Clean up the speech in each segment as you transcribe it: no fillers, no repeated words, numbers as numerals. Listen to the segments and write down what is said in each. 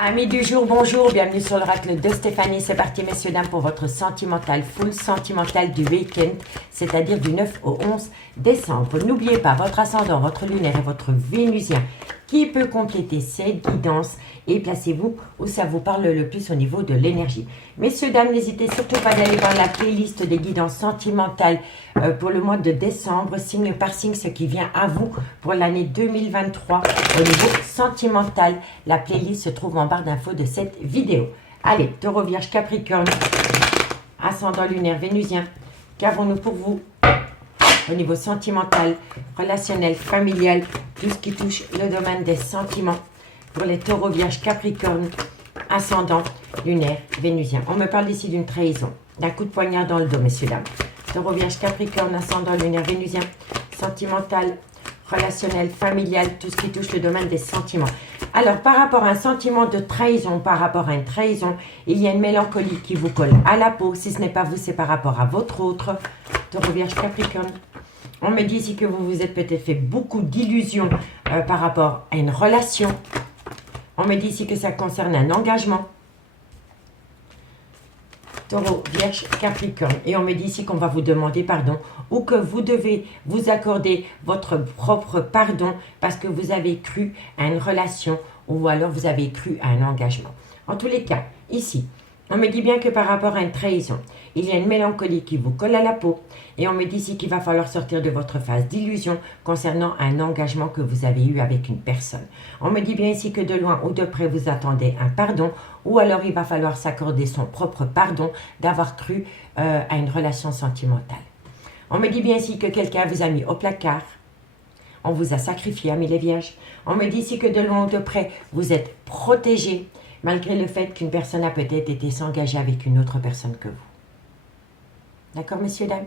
Amis du jour, bonjour, bienvenue sur l'oracle de Stéphanie. C'est parti messieurs, dames, pour votre sentimental, full sentimental du week-end, c'est-à-dire du 9 au 11 décembre. N'oubliez pas votre ascendant, votre lunaire et votre vénusien qui peut compléter cette guidance et placez-vous où ça vous parle le plus au niveau de l'énergie. Messieurs, dames, n'hésitez surtout pas d'aller voir la playlist des guidances sentimentales pour le mois de décembre, signe par signe, ce qui vient à vous pour l'année 2023 au niveau sentimental. La playlist se trouve en barre d'infos de cette vidéo. Allez, Taureau, Vierge, Capricorne, ascendant lunaire, vénusien, qu'avons-nous pour vous au niveau sentimental, relationnel, familial, tout ce qui touche le domaine des sentiments pour les Taureaux, Vierge, Capricorne, ascendant lunaire, vénusien. On me parle ici d'une trahison, d'un coup de poignard dans le dos, messieurs, dames. Taureau, Vierge, Capricorne, ascendant lunaire, vénusien, sentimental, relationnel, familial, tout ce qui touche le domaine des sentiments. Alors, par rapport à un sentiment de trahison, par rapport à une trahison, il y a une mélancolie qui vous colle à la peau. Si ce n'est pas vous, c'est par rapport à votre autre. Taureau, Vierge, Capricorne. On me dit ici que vous vous êtes peut-être fait beaucoup d'illusions par rapport à une relation. On me dit ici que ça concerne un engagement. Taureau, Vierge, Capricorne. Et on me dit ici qu'on va vous demander pardon ou que vous devez vous accorder votre propre pardon parce que vous avez cru à une relation ou alors vous avez cru à un engagement. En tous les cas, ici, on me dit bien que par rapport à une trahison, il y a une mélancolie qui vous colle à la peau et on me dit ici qu'il va falloir sortir de votre phase d'illusion concernant un engagement que vous avez eu avec une personne. On me dit bien ici que de loin ou de près vous attendez un pardon ou alors il va falloir s'accorder son propre pardon d'avoir cru à une relation sentimentale. On me dit bien ici que quelqu'un vous a mis au placard. On vous a sacrifié, amis les vierges. On me dit ici que de loin ou de près vous êtes protégés malgré le fait qu'une personne a peut-être été s'engager avec une autre personne que vous. D'accord, messieurs, dames?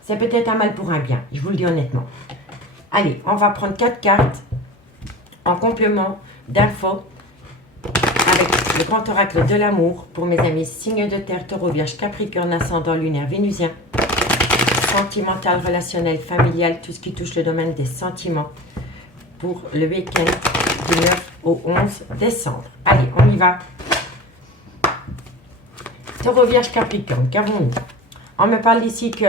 C'est peut-être un mal pour un bien, je vous le dis honnêtement. Allez, on va prendre 4 cartes en complément d'infos avec le grand oracle de l'amour pour mes amis signes de terre, Taureau, Vierge, Capricorne, ascendant lunaire, vénusien, sentimental, relationnel, familial, tout ce qui touche le domaine des sentiments pour le week-end du 9 au 11 décembre. Allez, on y va. Taureau, Vierge, Capricorne, qu'avons-nous? On me parle ici que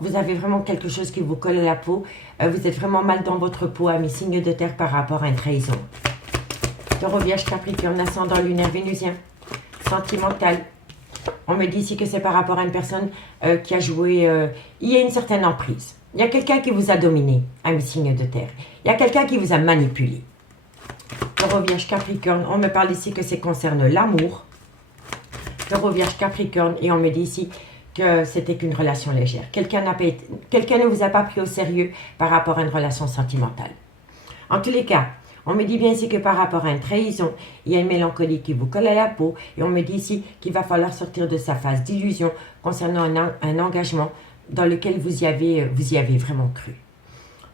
vous avez vraiment quelque chose qui vous colle à la peau. Vous êtes vraiment mal dans votre peau, amis signes de terre, par rapport à une trahison. Taureau, Vierge, Capricorne, ascendant lunaire, vénusien, sentimental. On me dit ici que c'est par rapport à une personne qui a joué... il y a une certaine emprise. Il y a quelqu'un qui vous a dominé, amis signes de terre. Il y a quelqu'un qui vous a manipulé. Taureau, Vierge, Capricorne. On me parle ici que c'est concerne l'amour. Taureau, Vierge, Capricorne. Et on me dit ici que c'était qu'une relation légère. Quelqu'un ne vous a pas pris au sérieux par rapport à une relation sentimentale. En tous les cas, on me dit bien ici que par rapport à une trahison, il y a une mélancolie qui vous colle à la peau. Et on me dit ici qu'il va falloir sortir de sa phase d'illusion concernant un engagement dans lequel vous y avez vraiment cru.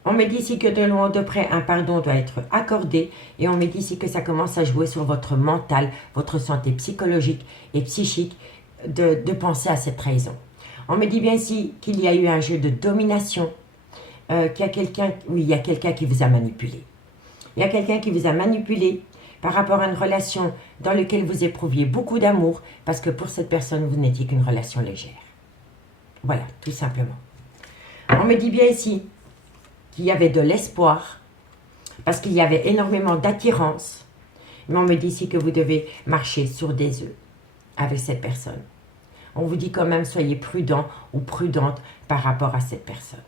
On me dit ici que de loin ou de près, un pardon doit être accordé. Et on me dit ici que ça commence à jouer sur votre mental, votre santé psychologique et psychique, de penser à cette trahison. On me dit bien ici qu'il y a eu un jeu de domination, qu'il y a quelqu'un qui vous a manipulé. Il y a quelqu'un qui vous a manipulé par rapport à une relation dans laquelle vous éprouviez beaucoup d'amour parce que pour cette personne, vous n'étiez qu'une relation légère. Voilà, tout simplement. On me dit bien ici qu'il y avait de l'espoir parce qu'il y avait énormément d'attirance. Mais on me dit ici que vous devez marcher sur des œufs avec cette personne. On vous dit quand même, soyez prudent ou prudente par rapport à cette personne.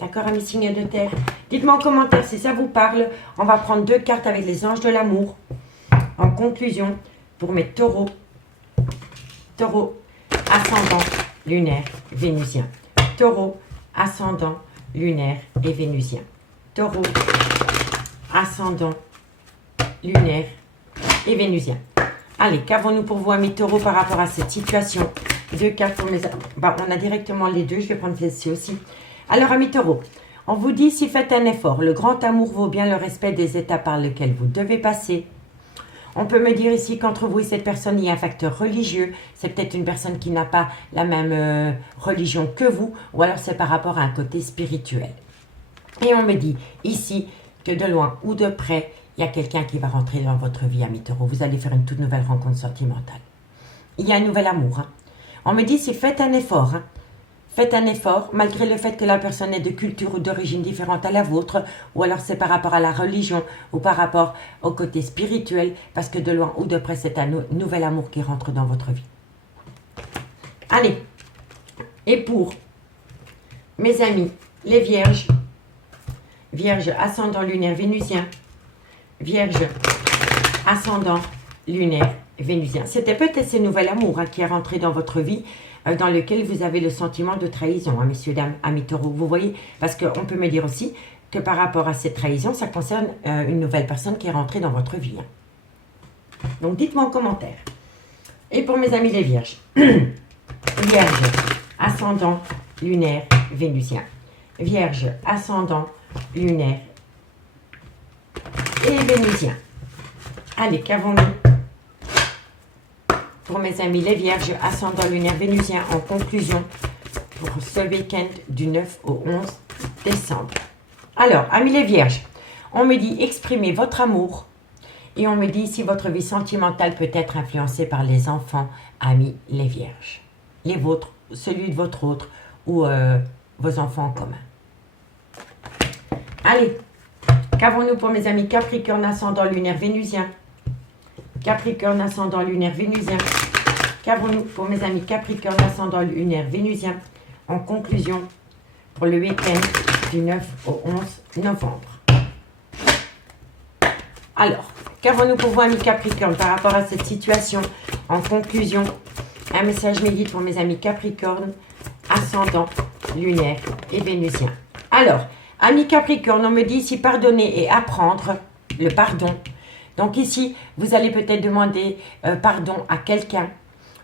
D'accord, amis signes de terre? Dites-moi en commentaire si ça vous parle. On va prendre 2 cartes avec les anges de l'amour. En conclusion, pour mes taureaux. Taureau, ascendant, lunaire, vénusien. Taureau, ascendant, lunaire et vénusien. Taureau, ascendant, lunaire et vénusien. Allez, qu'avons-nous pour vous, amis taureaux, par rapport à cette situation? 2 cartes pour mes... on a directement les deux, je vais prendre celle-ci aussi. Alors, amis taureaux, on vous dit, si faites un effort, le grand amour vaut bien le respect des étapes par lesquelles vous devez passer. On peut me dire ici qu'entre vous et cette personne, il y a un facteur religieux. C'est peut-être une personne qui n'a pas la même religion que vous, ou alors c'est par rapport à un côté spirituel. Et on me dit ici que de loin ou de près, il y a quelqu'un qui va rentrer dans votre vie, amis taureaux. Vous allez faire une toute nouvelle rencontre sentimentale. Il y a un nouvel amour. Hein. On me dit, si faites un effort. Hein. Faites un effort, malgré le fait que la personne est de culture ou d'origine différente à la vôtre, ou alors c'est par rapport à la religion, ou par rapport au côté spirituel, parce que de loin ou de près, c'est un nouvel amour qui rentre dans votre vie. Allez, et pour mes amis, les vierges, vierge ascendant lunaire vénusien, vierge ascendant lunaire vénusien. C'était peut-être ce nouvel amour hein, qui est rentré dans votre vie, dans lequel vous avez le sentiment de trahison, hein, messieurs, dames, amis taureaux. Vous voyez, parce qu'on peut me dire aussi que par rapport à cette trahison, ça concerne une nouvelle personne qui est rentrée dans votre vie. Hein. Donc, dites-moi en commentaire. Et pour mes amis les vierges, vierge, ascendant, lunaire, vénusien. Vierge, ascendant, lunaire et vénusien. Allez, qu'avons-nous pour mes amis les vierges, ascendant lunaire vénusien en conclusion pour ce week-end du 9 au 11 décembre. Alors, amis les vierges, on me dit exprimez votre amour et on me dit si votre vie sentimentale peut être influencée par les enfants, amis les vierges. Les vôtres, celui de votre autre ou vos enfants en commun. Allez, qu'avons-nous pour mes amis Capricorne, ascendant lunaire vénusien? Capricorne, ascendant lunaire vénusien. Qu'avons-nous pour mes amis Capricorne, ascendant lunaire vénusien en conclusion pour le week-end du 9 au 11 novembre? Alors, qu'avons-nous pour vous, amis Capricorne, par rapport à cette situation en conclusion? Un message médite pour mes amis Capricorne, ascendant lunaire et vénusien. Alors, amis Capricorne, on me dit ici pardonner et apprendre le pardon. Donc ici, vous allez peut-être demander pardon à quelqu'un.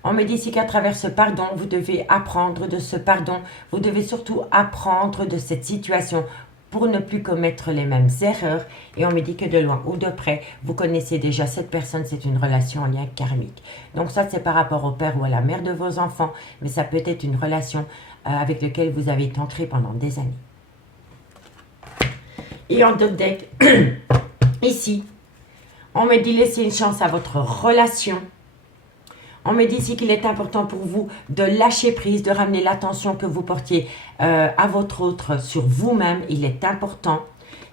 On me dit ici qu'à travers ce pardon, vous devez apprendre de ce pardon. Vous devez surtout apprendre de cette situation pour ne plus commettre les mêmes erreurs. Et on me dit que de loin ou de près, vous connaissez déjà cette personne, c'est une relation en lien karmique. Donc ça, c'est par rapport au père ou à la mère de vos enfants, mais ça peut être une relation avec laquelle vous avez été ancré pendant des années. Et en d'autres deck, ici, on me dit laissez une chance à votre relation. On me dit ici qu'il est important pour vous de lâcher prise, de ramener l'attention que vous portiez à votre autre sur vous-même. Il est important.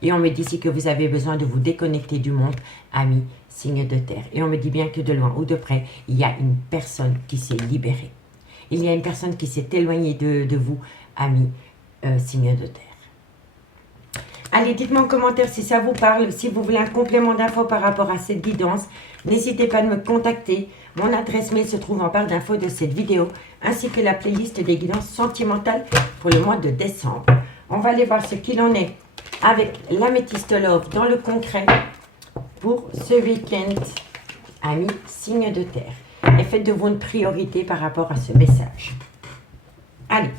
Et on me dit ici que vous avez besoin de vous déconnecter du monde, amis, signe de terre. Et on me dit bien que de loin ou de près, il y a une personne qui s'est libérée. Il y a une personne qui s'est éloignée de vous, amis, signe de terre. Allez, dites-moi en commentaire si ça vous parle, si vous voulez un complément d'infos par rapport à cette guidance. N'hésitez pas à me contacter. Mon adresse mail se trouve en barre d'infos de cette vidéo, ainsi que la playlist des guidances sentimentales pour le mois de décembre. On va aller voir ce qu'il en est avec l'améthyste love dans le concret pour ce week-end, amis, signe de terre. Et faites de vous une priorité par rapport à ce message. Allez.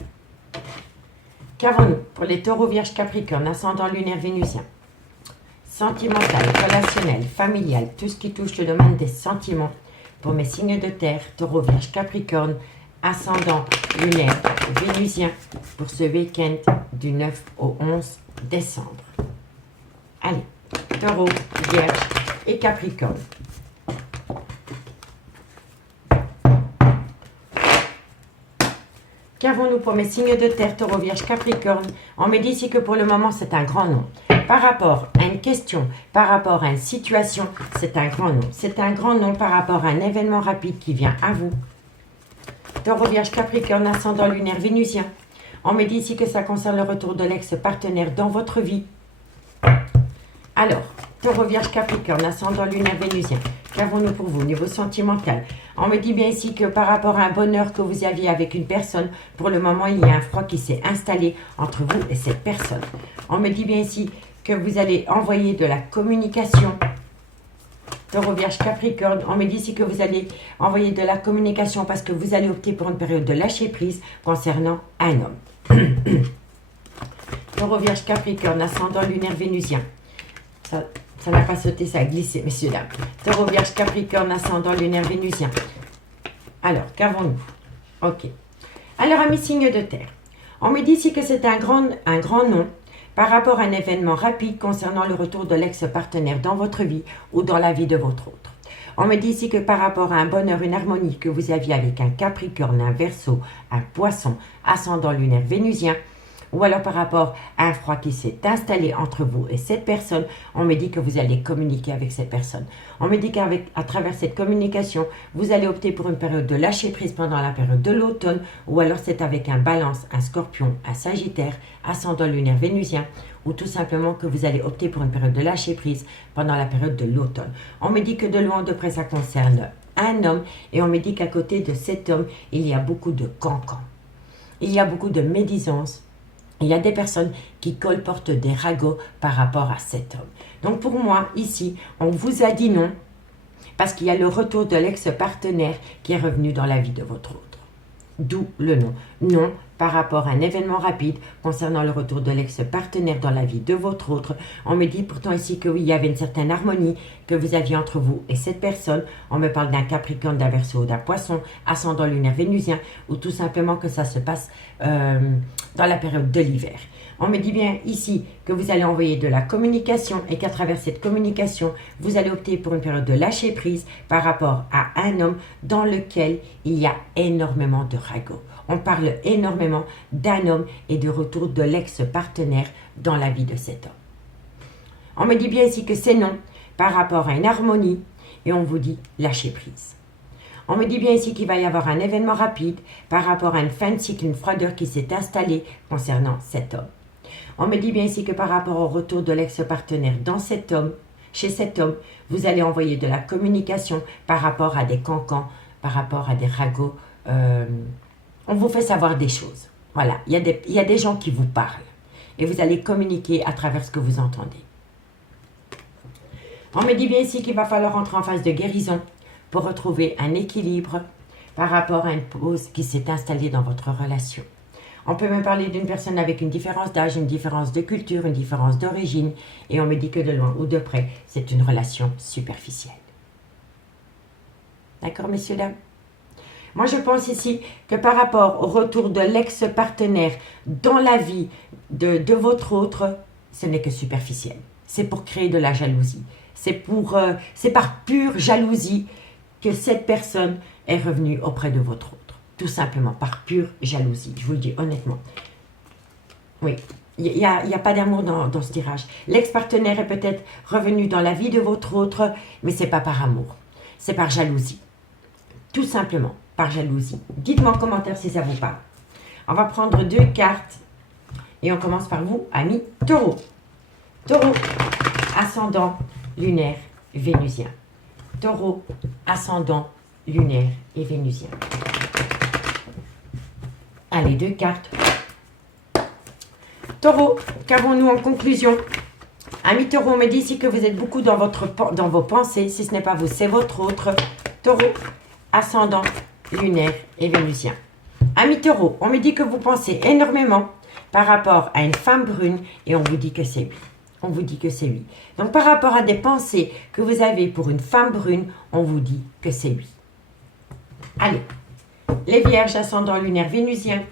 Qu'avons-nous pour les taureaux, vierges, capricornes, ascendant lunaire vénusien? Sentimental, relationnel, familial, tout ce qui touche le domaine des sentiments. Pour mes signes de terre, taureau, vierge, capricorne, ascendant lunaire vénusien pour ce week-end du 9 au 11 décembre. Allez, taureau, vierge et capricorne. Qu'avons-nous pour mes signes de terre, taureau, vierge, capricorne? On me dit ici que pour le moment, c'est un grand nom. Par rapport à une question, par rapport à une situation, c'est un grand nom. C'est un grand nom par rapport à un événement rapide qui vient à vous. Taureau, vierge, capricorne, ascendant lunaire vénusien. On me dit ici que ça concerne le retour de l'ex-partenaire dans votre vie. Alors, taureau, vierge, capricorne, ascendant lunaire vénusien. Qu'avons-nous pour vous au niveau sentimental? On me dit bien ici que par rapport à un bonheur que vous aviez avec une personne, pour le moment, il y a un froid qui s'est installé entre vous et cette personne. On me dit bien ici que vous allez envoyer de la communication. Taureau, vierge, capricorne. On me dit ici que vous allez envoyer de la communication parce que vous allez opter pour une période de lâcher prise concernant un homme. Taureau, vierge, capricorne, ascendant lunaire vénusien. Ça n'a pas sauté, ça a glissé, messieurs, dames. Taureau, vierge, capricorne, ascendant lunaire vénusien. Alors, qu'avons-nous? Ok. Alors, amis signes de terre, on me dit ici que c'est un grand nom par rapport à un événement rapide concernant le retour de l'ex-partenaire dans votre vie ou dans la vie de votre autre. On me dit ici que par rapport à un bonheur, une harmonie que vous aviez avec un Capricorne, un Verseau, un Poisson, ascendant lunaire vénusien, ou alors par rapport à un froid qui s'est installé entre vous et cette personne, on me dit que vous allez communiquer avec cette personne. On me dit qu'à travers cette communication, vous allez opter pour une période de lâcher prise pendant la période de l'automne, ou alors c'est avec un Balance, un Scorpion, un Sagittaire, ascendant lunaire vénusien, ou tout simplement que vous allez opter pour une période de lâcher prise pendant la période de l'automne. On me dit que de loin de près, ça concerne un homme, et on me dit qu'à côté de cet homme, il y a beaucoup de cancans. Il y a beaucoup de médisance. Il y a des personnes qui colportent des ragots par rapport à cet homme. Donc pour moi, ici, on vous a dit non parce qu'il y a le retour de l'ex-partenaire qui est revenu dans la vie de votre autre. D'où le non. Non par rapport à un événement rapide concernant le retour de l'ex-partenaire dans la vie de votre autre. On me dit pourtant ici que oui, il y avait une certaine harmonie que vous aviez entre vous et cette personne. On me parle d'un Capricorne, d'un Verseau, d'un Poisson, ascendant lunaire vénusien, ou tout simplement que ça se passe dans la période de l'hiver. On me dit bien ici que vous allez envoyer de la communication et qu'à travers cette communication, vous allez opter pour une période de lâcher prise par rapport à un homme dans lequel il y a énormément de ragots. On parle énormément d'un homme et de retour de l'ex-partenaire dans la vie de cet homme. On me dit bien ici que c'est non par rapport à une harmonie et on vous dit lâcher prise. On me dit bien ici qu'il va y avoir un événement rapide par rapport à une fin de cycle, une froideur qui s'est installée concernant cet homme. On me dit bien ici que par rapport au retour de l'ex-partenaire dans cet homme, chez cet homme, vous allez envoyer de la communication par rapport à des cancans, par rapport à des ragots. On vous fait savoir des choses. Voilà, il y a des gens qui vous parlent et vous allez communiquer à travers ce que vous entendez. On me dit bien ici qu'il va falloir entrer en phase de guérison pour retrouver un équilibre par rapport à une pause qui s'est installée dans votre relation. On peut me parler d'une personne avec une différence d'âge, une différence de culture, une différence d'origine, et on me dit que de loin ou de près, c'est une relation superficielle. D'accord, messieurs, dames? Moi, je pense ici que par rapport au retour de l'ex-partenaire dans la vie de votre autre, ce n'est que superficiel. C'est pour créer de la jalousie. C'est par pure jalousie que cette personne est revenue auprès de votre autre. Tout simplement, par pure jalousie. Je vous le dis honnêtement. Oui, il n'y a pas d'amour dans ce tirage. L'ex-partenaire est peut-être revenu dans la vie de votre autre, mais ce n'est pas par amour. C'est par jalousie. Tout simplement, par jalousie. Dites-moi en commentaire si ça vous parle. On va prendre 2 cartes et on commence par vous, amis Taureau. Taureau, ascendant lunaire vénusien. Taureau, ascendant lunaire et vénusien. Allez, 2 cartes. Taureau, qu'avons-nous en conclusion? Amis Taureau, on me dit ici que vous êtes beaucoup dans vos pensées. Si ce n'est pas vous, c'est votre autre. Taureau, ascendant lunaire et vénusien. Amis Taureau, on me dit que vous pensez énormément par rapport à une femme brune et on vous dit que c'est oui. On vous dit que c'est oui. Donc par rapport à des pensées que vous avez pour une femme brune, on vous dit que c'est oui. Allez, les Vierges, ascendant lunaire vénusien.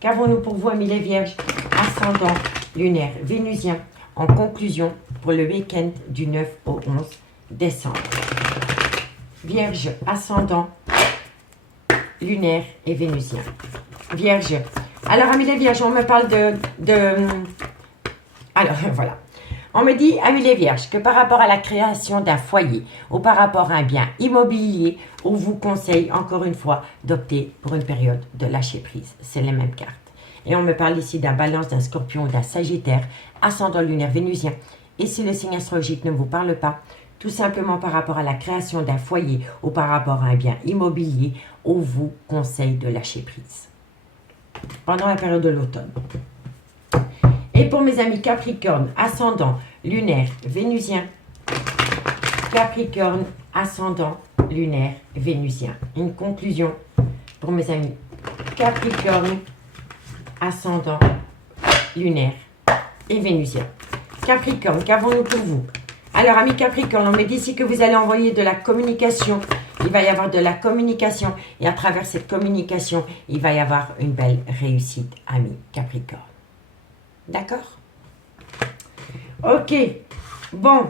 Qu'avons-nous pour vous, amis les Vierges, ascendant lunaire vénusien, en conclusion pour le week-end du 9 au 11 décembre. Vierge, ascendant lunaire et vénusien. Vierge. Alors, amis les Vierges, on me parle Alors, voilà. On me dit, amis les Vierges, que par rapport à la création d'un foyer ou par rapport à un bien immobilier, on vous conseille encore une fois d'opter pour une période de lâcher prise. C'est les mêmes cartes. Et on me parle ici d'un Balance, d'un Scorpion ou d'un Sagittaire, ascendant lunaire vénusien. Et si le signe astrologique ne vous parle pas, tout simplement par rapport à la création d'un foyer ou par rapport à un bien immobilier, on vous conseille de lâcher prise pendant la période de l'automne. Et pour mes amis Capricorne, ascendant lunaire vénusien, Capricorne, ascendant lunaire vénusien. Une conclusion pour mes amis Capricorne, ascendant lunaire et vénusien. Capricorne, qu'avons-nous pour vous? Alors, amis Capricorne, on me dit ici que vous allez envoyer de la communication. Il va y avoir de la communication et à travers cette communication, il va y avoir une belle réussite, amis Capricorne. D'accord? Ok. Bon.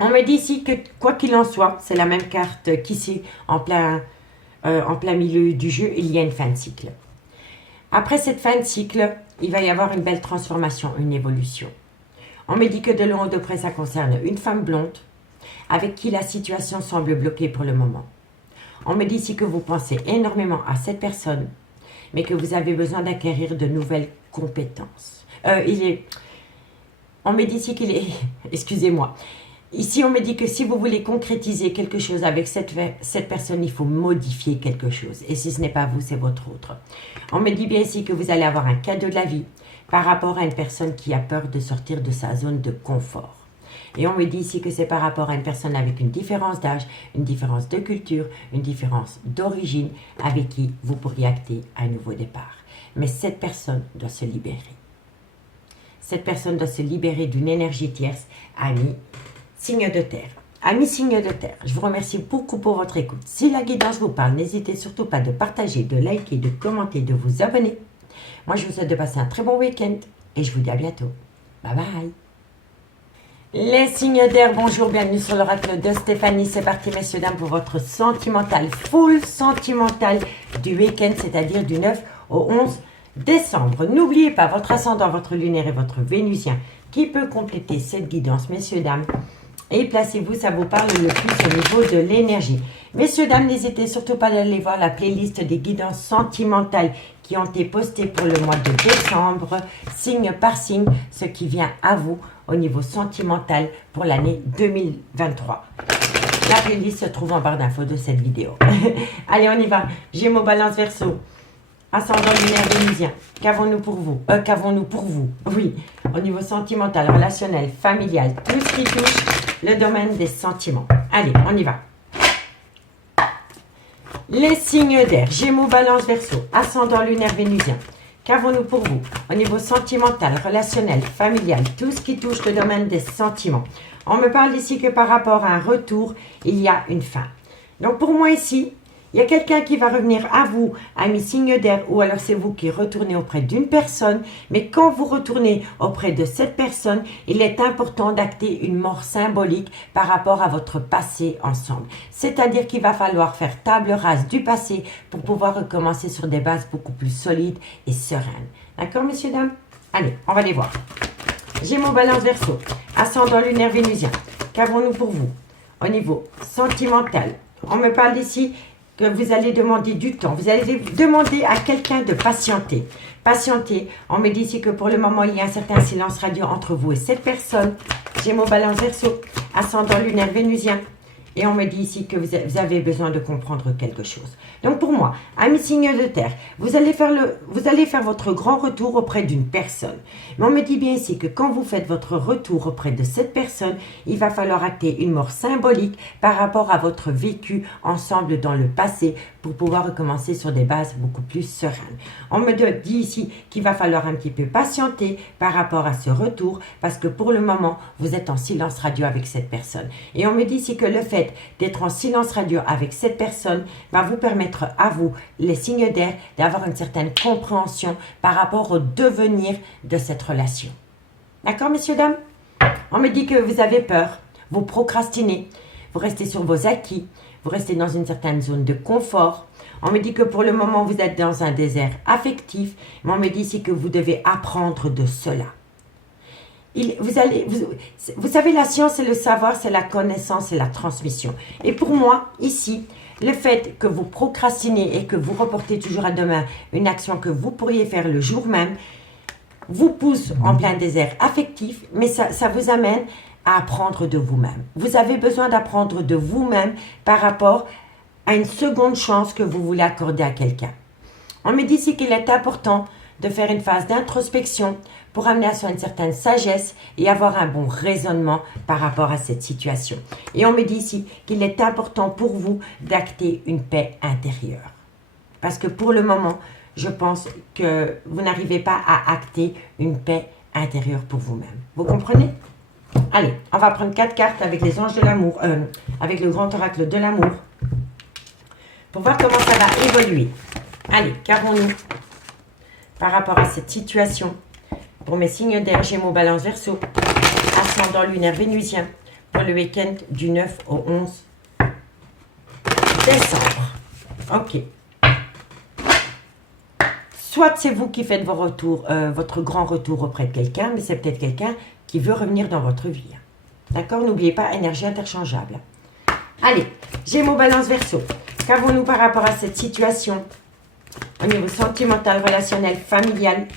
On me dit ici que, quoi qu'il en soit, c'est la même carte qu'ici, en plein milieu du jeu, il y a une fin de cycle. Après cette fin de cycle, il va y avoir une belle transformation, une évolution. On me dit que de loin ou de près, ça concerne une femme blonde avec qui la situation semble bloquée pour le moment. On me dit ici que vous pensez énormément à cette personne, mais que vous avez besoin d'acquérir de nouvelles compétences. On me dit ici qu'il est... Excusez-moi. Ici, on me dit que si vous voulez concrétiser quelque chose avec cette personne, il faut modifier quelque chose. Et si ce n'est pas vous, c'est votre autre. On me dit bien ici que vous allez avoir un cadeau de la vie par rapport à une personne qui a peur de sortir de sa zone de confort. Et on me dit ici que c'est par rapport à une personne avec une différence d'âge, une différence de culture, une différence d'origine, avec qui vous pourriez acter un nouveau départ. Mais cette personne doit se libérer. Cette personne doit se libérer d'une énergie tierce, ami signe de terre. Amis signe de terre, je vous remercie beaucoup pour votre écoute. Si la guidance vous parle, n'hésitez surtout pas de partager, de liker, de commenter, de vous abonner. Moi, je vous souhaite de passer un très bon week-end et je vous dis à bientôt. Bye bye. Les signes d'air, bonjour, bienvenue sur l'oracle de Stéphanie. C'est parti, messieurs, dames, pour votre sentimental, full sentimental du week-end, c'est-à-dire du 9 au 11 décembre. N'oubliez pas votre ascendant, votre lunaire et votre vénusien qui peut compléter cette guidance, messieurs, dames. Et placez-vous, ça vous parle le plus au niveau de l'énergie. Messieurs, dames, n'hésitez surtout pas à aller voir la playlist des guidances sentimentales qui ont été postées pour le mois de décembre, signe par signe, ce qui vient à vous au niveau sentimental pour l'année 2023. La playlist se trouve en barre d'infos de cette vidéo. Allez, on y va. Gémeaux, Balance, Verseau. Ascendant lunaire vénusien. Qu'avons-nous pour vous? Qu'avons-nous pour vous? Oui, au niveau sentimental, relationnel, familial, tout ce qui touche le domaine des sentiments. Allez, on y va. Les signes d'air, Gémeaux, Balance, Verseau, ascendant lunaire vénusien. Qu'avons-nous pour vous? Au niveau sentimental, relationnel, familial, tout ce qui touche le domaine des sentiments. On me parle ici que par rapport à un retour, il y a une fin. Donc pour moi ici, il y a quelqu'un qui va revenir à vous, ami signe d'air, ou alors c'est vous qui retournez auprès d'une personne. Mais quand vous retournez auprès de cette personne, il est important d'acter une mort symbolique par rapport à votre passé ensemble. C'est-à-dire qu'il va falloir faire table rase du passé pour pouvoir recommencer sur des bases beaucoup plus solides et sereines. D'accord, messieurs, dames? Allez, on va les voir. Gémeaux, Balance, Verseau, ascendant lunaire vénusien. Qu'avons-nous pour vous? Au niveau sentimental, on me parle ici que vous allez demander du temps. Vous allez demander à quelqu'un de patienter. Patienter. On me dit ici que pour le moment, il y a un certain silence radio entre vous et cette personne. Gémeaux, Balance, Verseau, ascendant lunaire vénusien. Et on me dit ici que vous avez besoin de comprendre quelque chose. Donc pour moi, amis signe de terre, vous allez faire votre grand retour auprès d'une personne. Mais on me dit bien ici que quand vous faites votre retour auprès de cette personne, il va falloir acter une mort symbolique par rapport à votre vécu ensemble dans le passé pour pouvoir recommencer sur des bases beaucoup plus sereines. On me dit ici qu'il va falloir un petit peu patienter par rapport à ce retour parce que pour le moment, vous êtes en silence radio avec cette personne. Et on me dit ici que le fait d'être en silence radio avec cette personne va vous permettre à vous, les signes d'air, d'avoir une certaine compréhension par rapport au devenir de cette relation. D'accord, messieurs, dames? On me dit que vous avez peur, vous procrastinez, vous restez sur vos acquis, vous restez dans une certaine zone de confort. On me dit que pour le moment, vous êtes dans un désert affectif, mais on me dit ici que vous devez apprendre de cela. Vous savez, la science et le savoir, c'est la connaissance et la transmission. Et pour moi, ici, le fait que vous procrastinez et que vous reportez toujours à demain une action que vous pourriez faire le jour même, vous pousse en plein désert affectif, mais ça vous amène à apprendre de vous-même. Vous avez besoin d'apprendre de vous-même par rapport à une seconde chance que vous voulez accorder à quelqu'un. On me dit ici qu'il est important de faire une phase d'introspection pour amener à soi une certaine sagesse et avoir un bon raisonnement par rapport à cette situation. Et on me dit ici qu'il est important pour vous d'acter une paix intérieure. Parce que pour le moment, je pense que vous n'arrivez pas à acter une paix intérieure pour vous-même. Vous comprenez? Allez, on va prendre 4 cartes avec les anges de l'amour, avec le grand oracle de l'amour, pour voir comment ça va évoluer. Allez, qu'avons-nous par rapport à cette situation pour mes signes d'air, Gémeaux, Balance, Verseau, ascendant lunaire vénusien pour le week-end du 9 au 11 décembre. Ok. Soit c'est vous qui faites vos retours, votre grand retour auprès de quelqu'un, mais c'est peut-être quelqu'un qui veut revenir dans votre vie. D'accord? N'oubliez pas, énergie interchangeable. Allez, Gémeaux, Balance, Verseau. Qu'avons-nous par rapport à cette situation au niveau sentimental, relationnel, familial?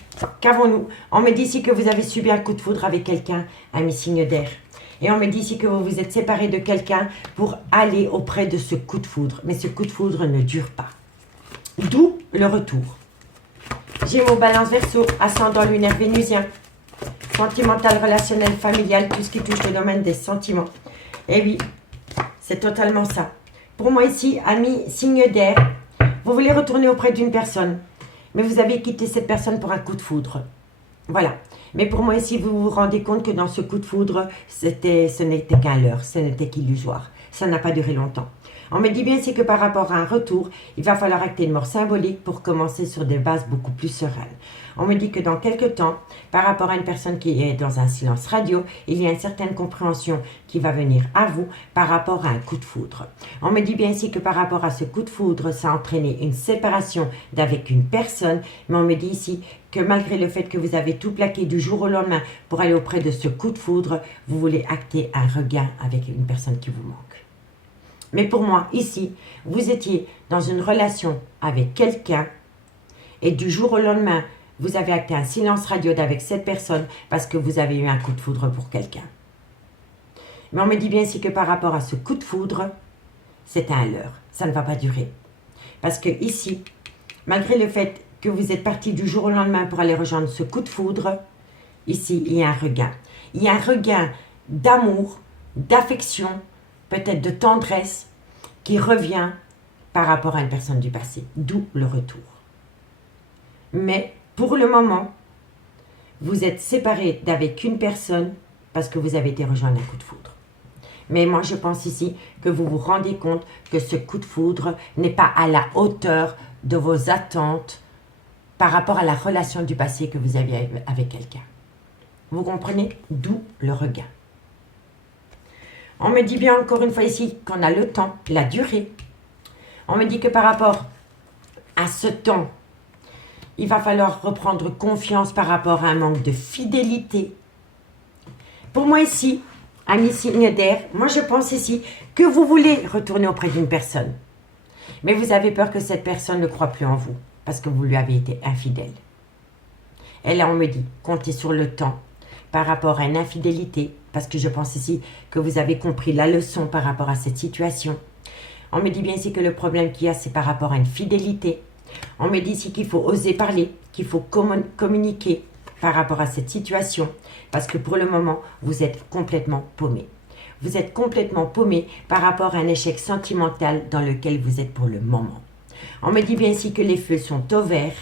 Qu'avons-nous? On me dit ici que vous avez subi un coup de foudre avec quelqu'un, un signe d'air. Et on me dit ici que vous vous êtes séparé de quelqu'un pour aller auprès de ce coup de foudre. Mais ce coup de foudre ne dure pas. D'où le retour. Gémeaux, Balance, Verseau, ascendant lunaire vénusien. Sentimental, relationnel, familial, tout ce qui touche le domaine des sentiments. Et oui, c'est totalement ça. Pour moi ici, ami, signe d'air, vous voulez retourner auprès d'une personne, mais vous avez quitté cette personne pour un coup de foudre. Voilà. Mais pour moi ici, vous vous rendez compte que dans ce coup de foudre, ce n'était qu'un leurre, ce n'était qu'illusoire. Ça n'a pas duré longtemps. On me dit bien ici que par rapport à un retour, il va falloir acter une mort symbolique pour commencer sur des bases beaucoup plus sereines. On me dit que dans quelques temps, par rapport à une personne qui est dans un silence radio, il y a une certaine compréhension qui va venir à vous par rapport à un coup de foudre. On me dit bien ici que par rapport à ce coup de foudre, ça a entraîné une séparation d'avec une personne, mais on me dit ici que malgré le fait que vous avez tout plaqué du jour au lendemain pour aller auprès de ce coup de foudre, vous voulez acter un regain avec une personne qui vous manque. Mais pour moi, ici, vous étiez dans une relation avec quelqu'un et du jour au lendemain, vous avez acté un silence radio avec cette personne parce que vous avez eu un coup de foudre pour quelqu'un. Mais on me dit bien ici que par rapport à ce coup de foudre, c'est un leurre. Ça ne va pas durer. Parce que ici, malgré le fait que vous êtes parti du jour au lendemain pour aller rejoindre ce coup de foudre, ici, il y a un regain. Il y a un regain d'amour, d'affection, peut-être de tendresse, qui revient par rapport à une personne du passé, d'où le retour. Mais pour le moment, vous êtes séparé d'avec une personne parce que vous avez été rejoindre un coup de foudre. Mais moi, je pense ici que vous vous rendez compte que ce coup de foudre n'est pas à la hauteur de vos attentes par rapport à la relation du passé que vous aviez avec quelqu'un. Vous comprenez? D'où le regain. On me dit bien encore une fois ici qu'on a le temps, la durée. On me dit que par rapport à ce temps, il va falloir reprendre confiance par rapport à un manque de fidélité. Pour moi ici, ami signe d'air, moi je pense ici que vous voulez retourner auprès d'une personne. Mais vous avez peur que cette personne ne croit plus en vous parce que vous lui avez été infidèle. Et là on me dit, comptez sur le temps par rapport à une infidélité, parce que je pense ici que vous avez compris la leçon par rapport à cette situation. On me dit bien ici que le problème qu'il y a, c'est par rapport à une fidélité. On me dit ici qu'il faut oser parler, qu'il faut communiquer par rapport à cette situation, parce que pour le moment, vous êtes complètement paumé. Vous êtes complètement paumé par rapport à un échec sentimental dans lequel vous êtes pour le moment. On me dit bien ici que les feux sont au vert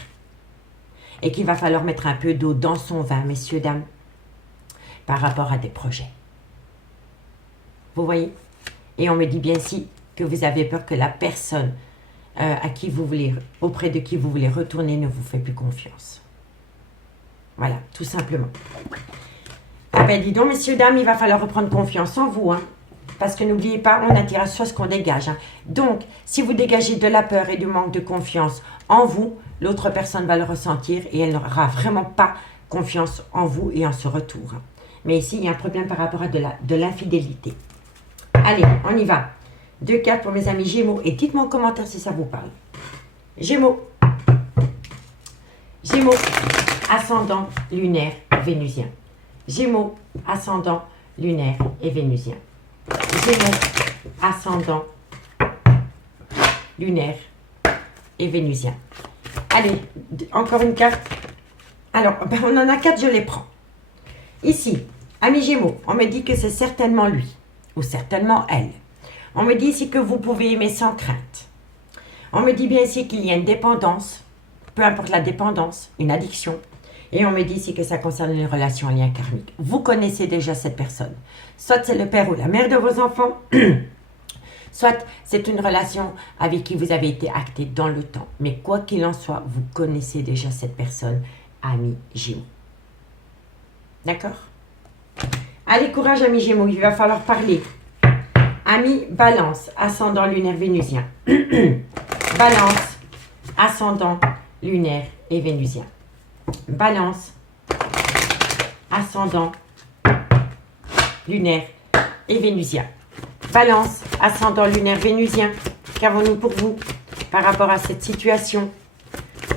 et qu'il va falloir mettre un peu d'eau dans son vin, messieurs, dames, par rapport à des projets. Vous voyez? Et on me dit bien ici que vous avez peur que la personne auprès de qui vous voulez retourner ne vous fait plus confiance. Voilà, tout simplement. Ah ben dis donc, messieurs, dames, il va falloir reprendre confiance en vous, hein, parce que n'oubliez pas, on attire à soi ce qu'on dégage. Hein. Donc, si vous dégagez de la peur et du manque de confiance en vous, l'autre personne va le ressentir et elle n'aura vraiment pas confiance en vous et en ce retour. Hein. Mais ici, il y a un problème par rapport à de l'infidélité. Allez, on y va. 2 cartes pour mes amis Gémeaux. Et dites-moi en commentaire si ça vous parle. Gémeaux. Gémeaux, ascendant lunaire vénusien. Gémeaux, ascendant lunaire et vénusien. Gémeaux, ascendant lunaire et vénusien. Allez, encore une carte. Alors, ben, on en a 4, je les prends. Ici, ami Gémeaux, on me dit que c'est certainement lui ou certainement elle. On me dit ici que vous pouvez aimer sans crainte. On me dit bien ici qu'il y a une dépendance, peu importe la dépendance, une addiction. Et on me dit ici que ça concerne une relation en lien karmique. Vous connaissez déjà cette personne. Soit c'est le père ou la mère de vos enfants, soit c'est une relation avec qui vous avez été acté dans le temps. Mais quoi qu'il en soit, vous connaissez déjà cette personne, ami Gémeaux. D'accord? Allez, courage, amis Gémeaux, il va falloir parler. Amis Balance, ascendant lunaire vénusien. Balance, ascendant lunaire et vénusien. Balance, ascendant lunaire et vénusien. Balance, ascendant lunaire vénusien. Qu'avons-nous pour vous par rapport à cette situation?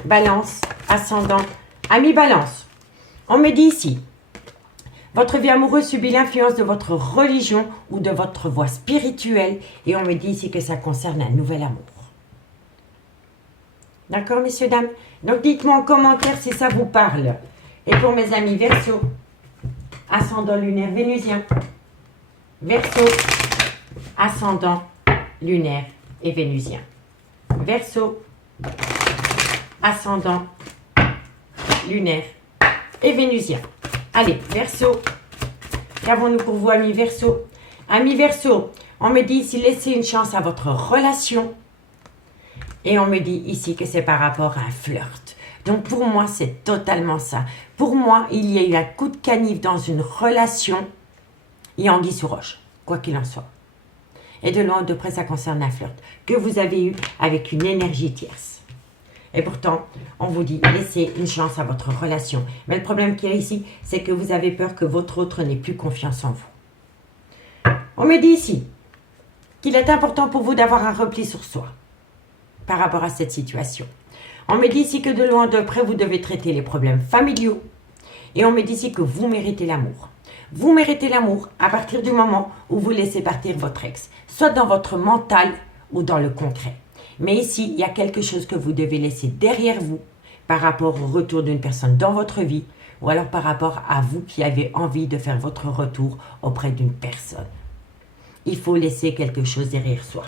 Balance, ascendant. Amis Balance, on me dit ici, votre vie amoureuse subit l'influence de votre religion ou de votre voie spirituelle. Et on me dit ici que ça concerne un nouvel amour. D'accord, messieurs, dames? Donc, dites-moi en commentaire si ça vous parle. Et pour mes amis Verseau, ascendant lunaire vénusien. Verseau, ascendant lunaire et vénusien. Verseau, ascendant lunaire et vénusien. Allez, Verseau, qu'avons-nous pour vous, amis Verseau? Amis Verseau, on me dit ici, laissez une chance à votre relation. Et on me dit ici que c'est par rapport à un flirt. Donc pour moi, c'est totalement ça. Pour moi, il y a eu un coup de canif dans une relation. Il y a anguille sous roche, quoi qu'il en soit. Et de loin ou de près, ça concerne un flirt que vous avez eu avec une énergie tierce. Et pourtant, on vous dit, laissez une chance à votre relation. Mais le problème qu'il y a ici, c'est que vous avez peur que votre autre n'ait plus confiance en vous. On me dit ici qu'il est important pour vous d'avoir un repli sur soi par rapport à cette situation. On me dit ici que de loin de près, vous devez traiter les problèmes familiaux. Et on me dit ici que vous méritez l'amour. Vous méritez l'amour à partir du moment où vous laissez partir votre ex, soit dans votre mental ou dans le concret. Mais ici, il y a quelque chose que vous devez laisser derrière vous par rapport au retour d'une personne dans votre vie ou alors par rapport à vous qui avez envie de faire votre retour auprès d'une personne. Il faut laisser quelque chose derrière soi.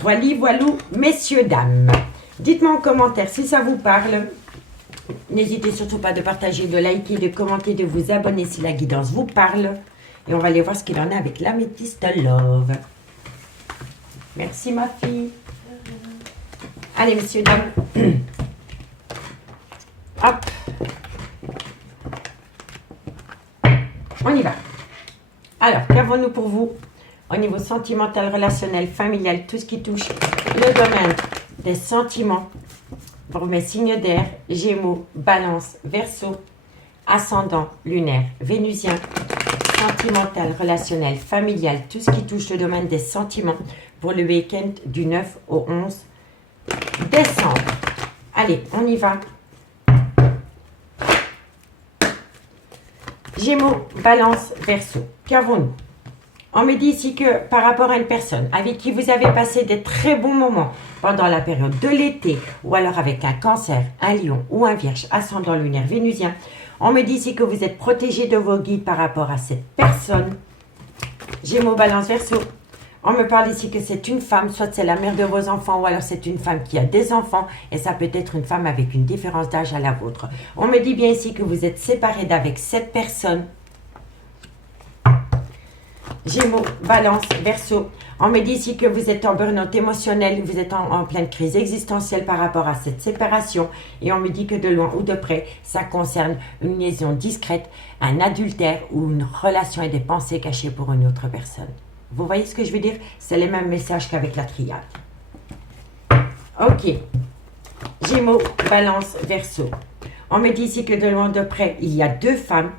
Voilou, messieurs, dames. Dites-moi en commentaire si ça vous parle. N'hésitez surtout pas de partager, de liker, de commenter, de vous abonner si la guidance vous parle. Et on va aller voir ce qu'il en est avec l'améthyste love. Merci ma fille. Allez, messieurs, dames. Hop. On y va. Alors, qu'avons-nous pour vous au niveau sentimental, relationnel, familial, tout ce qui touche le domaine des sentiments pour mes signes d'air, Gémeaux, Balance, Verseau, ascendant, lunaire, vénusien, sentimental, relationnel, familial, tout ce qui touche le domaine des sentiments pour le week-end du 9 au 11 décembre. Allez, on y va. Gémeaux, Balance, Verseau. Qu'avons-nous? On me dit ici que par rapport à une personne avec qui vous avez passé des très bons moments pendant la période de l'été ou alors avec un cancer, un lion ou un vierge ascendant lunaire vénusien, on me dit ici que vous êtes protégé de vos guides par rapport à cette personne. Gémeaux, Balance, Verseau. On me parle ici que c'est une femme, soit c'est la mère de vos enfants ou alors c'est une femme qui a des enfants et ça peut être une femme avec une différence d'âge à la vôtre. On me dit bien ici que vous êtes séparé d'avec cette personne. Gémeaux, Balance, Verseau. On me dit ici que vous êtes en burn-out émotionnel, vous êtes en pleine crise existentielle par rapport à cette séparation. Et on me dit que de loin ou de près, ça concerne une liaison discrète, un adultère ou une relation et des pensées cachées pour une autre personne. Vous voyez ce que je veux dire? C'est les mêmes messages qu'avec la triade. Ok. Gémeaux, Balance, Verseau. On me dit ici que de loin de près, il y a deux femmes.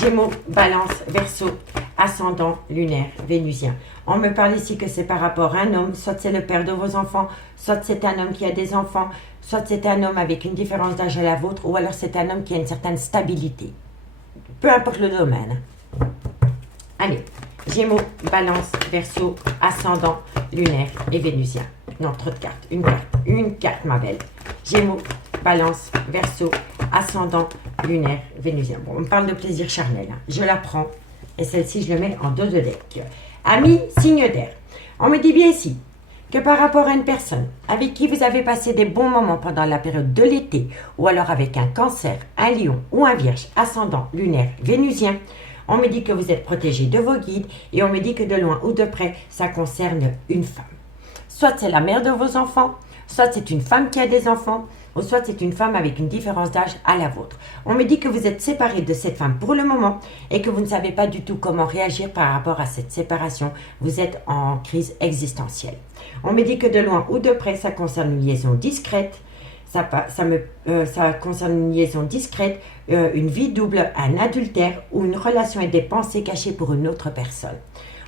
Gémeaux, Balance, Verseau, ascendant, lunaire, vénusien. On me parle ici que c'est par rapport à un homme, soit c'est le père de vos enfants, soit c'est un homme qui a des enfants, soit c'est un homme avec une différence d'âge à la vôtre, ou alors c'est un homme qui a une certaine stabilité. Peu importe le domaine. Allez. Gémeaux, Balance, Verseau, ascendant, lunaire et vénusien. Non, trop de cartes. Une carte, ma belle. Gémeaux, Balance, Verseau, ascendant, lunaire, vénusien. Bon, on parle de plaisir charnel. Hein. Je la prends et celle-ci, je le mets en dos de deck. Amis, signe d'air. On me dit bien ici que par rapport à une personne avec qui vous avez passé des bons moments pendant la période de l'été ou alors avec un cancer, un lion ou un vierge, ascendant, lunaire, vénusien, on me dit que vous êtes protégé de vos guides et on me dit que de loin ou de près, ça concerne une femme. Soit c'est la mère de vos enfants, soit c'est une femme qui a des enfants, ou soit c'est une femme avec une différence d'âge à la vôtre. On me dit que vous êtes séparé de cette femme pour le moment et que vous ne savez pas du tout comment réagir par rapport à cette séparation. Vous êtes en crise existentielle. On me dit que de loin ou de près, ça concerne une liaison discrète. Ça concerne une liaison discrète, une vie double, un adultère ou une relation et des pensées cachées pour une autre personne.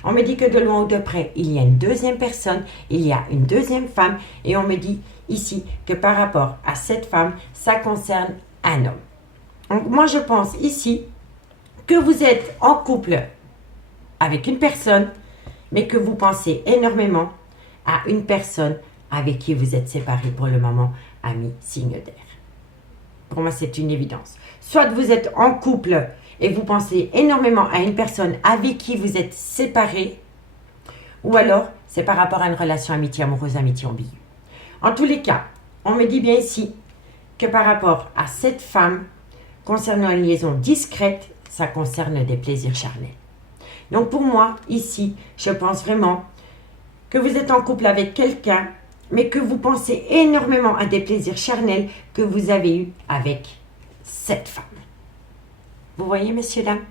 On me dit que de loin ou de près, il y a une deuxième personne, il y a une deuxième femme et on me dit ici que par rapport à cette femme, ça concerne un homme. Donc moi je pense ici que vous êtes en couple avec une personne, mais que vous pensez énormément à une personne avec qui vous êtes séparés pour le moment, ami signe d'air. Pour moi, c'est une évidence. Soit vous êtes en couple et vous pensez énormément à une personne avec qui vous êtes séparés, ou alors c'est par rapport à une relation amitié amoureuse, amitié ambiguë. En tous les cas, on me dit bien ici que par rapport à cette femme, concernant une liaison discrète, ça concerne des plaisirs charnels. Donc pour moi, ici, je pense vraiment que vous êtes en couple avec quelqu'un, mais que vous pensez énormément à des plaisirs charnels que vous avez eus avec cette femme. Vous voyez, messieurs, dames?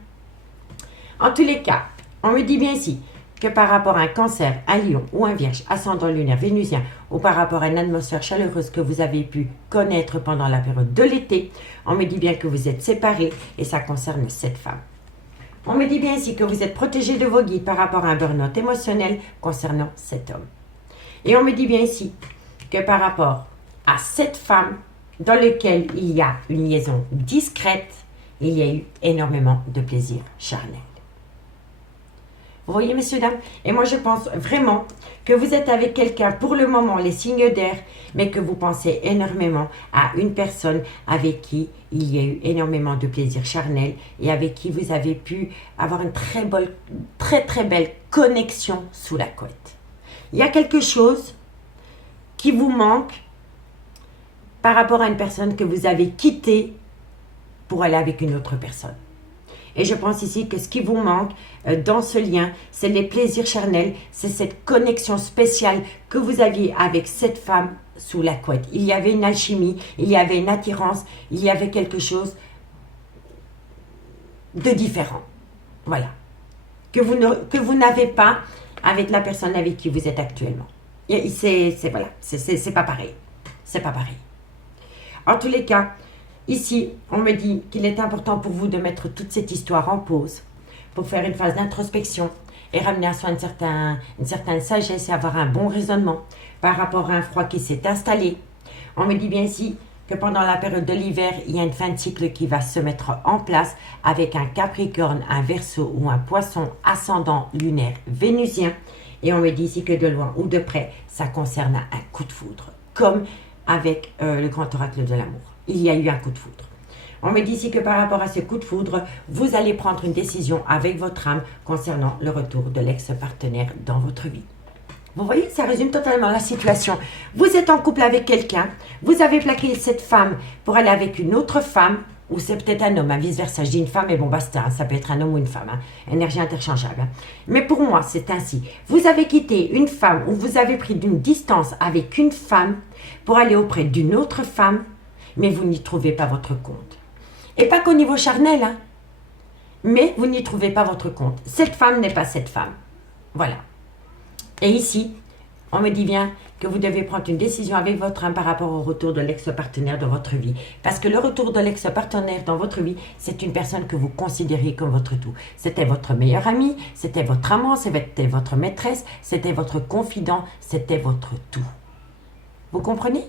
En tous les cas, on me dit bien ici que par rapport à un cancer, un lion ou un vierge, ascendant lunaire vénusien, ou par rapport à une atmosphère chaleureuse que vous avez pu connaître pendant la période de l'été, on me dit bien que vous êtes séparés et ça concerne cette femme. On me dit bien ici que vous êtes protégé de vos guides par rapport à un burn-out émotionnel concernant cet homme. Et on me dit bien ici que par rapport à cette femme dans laquelle il y a une liaison discrète, il y a eu énormément de plaisir charnel. Vous voyez, messieurs, dames? Et moi, je pense vraiment que vous êtes avec quelqu'un pour le moment, les signes d'air, mais que vous pensez énormément à une personne avec qui il y a eu énormément de plaisir charnel et avec qui vous avez pu avoir une très belle connexion sous la couette. Il y a quelque chose qui vous manque par rapport à une personne que vous avez quittée pour aller avec une autre personne. Et je pense ici que ce qui vous manque dans ce lien, c'est les plaisirs charnels, c'est cette connexion spéciale que vous aviez avec cette femme sous la couette. Il y avait une alchimie, il y avait une attirance, il y avait quelque chose de différent. Voilà. Que vous n'avez pas avec la personne avec qui vous êtes actuellement. Voilà, c'est pas pareil. C'est pas pareil. En tous les cas, ici, on me dit qu'il est important pour vous de mettre toute cette histoire en pause pour faire une phase d'introspection et ramener à soi une certaine sagesse et avoir un bon raisonnement par rapport à un froid qui s'est installé. On me dit bien ici que pendant la période de l'hiver, il y a une fin de cycle qui va se mettre en place avec un Capricorne, un Verseau ou un Poisson ascendant lunaire vénusien. Et on me dit ici que de loin ou de près, ça concerne un coup de foudre, comme avec le grand oracle de l'amour. Il y a eu un coup de foudre. On me dit ici que par rapport à ce coup de foudre, vous allez prendre une décision avec votre âme concernant le retour de l'ex-partenaire dans votre vie. Vous voyez, ça résume totalement la situation. Vous êtes en couple avec quelqu'un, vous avez plaqué cette femme pour aller avec une autre femme, ou c'est peut-être un homme, vice-versa. Je dis une femme, mais bon, basta, ça peut être un homme ou une femme, énergie interchangeable. Mais pour moi, c'est ainsi. Vous avez quitté une femme ou vous avez pris d'une distance avec une femme pour aller auprès d'une autre femme, mais vous n'y trouvez pas votre compte. Et pas qu'au niveau charnel, mais vous n'y trouvez pas votre compte. Cette femme n'est pas cette femme. Voilà. Et ici, on me dit bien que vous devez prendre une décision avec votre âme par rapport au retour de l'ex-partenaire dans votre vie. Parce que le retour de l'ex-partenaire dans votre vie, c'est une personne que vous considérez comme votre tout. C'était votre meilleur ami, c'était votre amant, c'était votre maîtresse, c'était votre confident, c'était votre tout. Vous comprenez?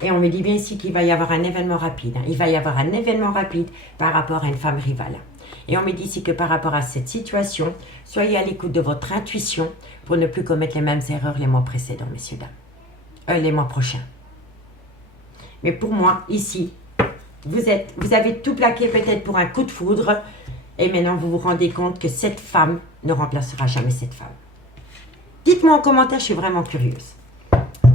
Et on me dit bien ici qu'il va y avoir un événement rapide. Il va y avoir un événement rapide par rapport à une femme rivale. Et on me dit ici que par rapport à cette situation, soyez à l'écoute de votre intuition pour ne plus commettre les mêmes erreurs les mois précédents, messieurs, dames. Les mois prochains. Mais pour moi, ici, vous avez tout plaqué peut-être pour un coup de foudre et maintenant vous vous rendez compte que cette femme ne remplacera jamais cette femme. Dites-moi en commentaire, je suis vraiment curieuse.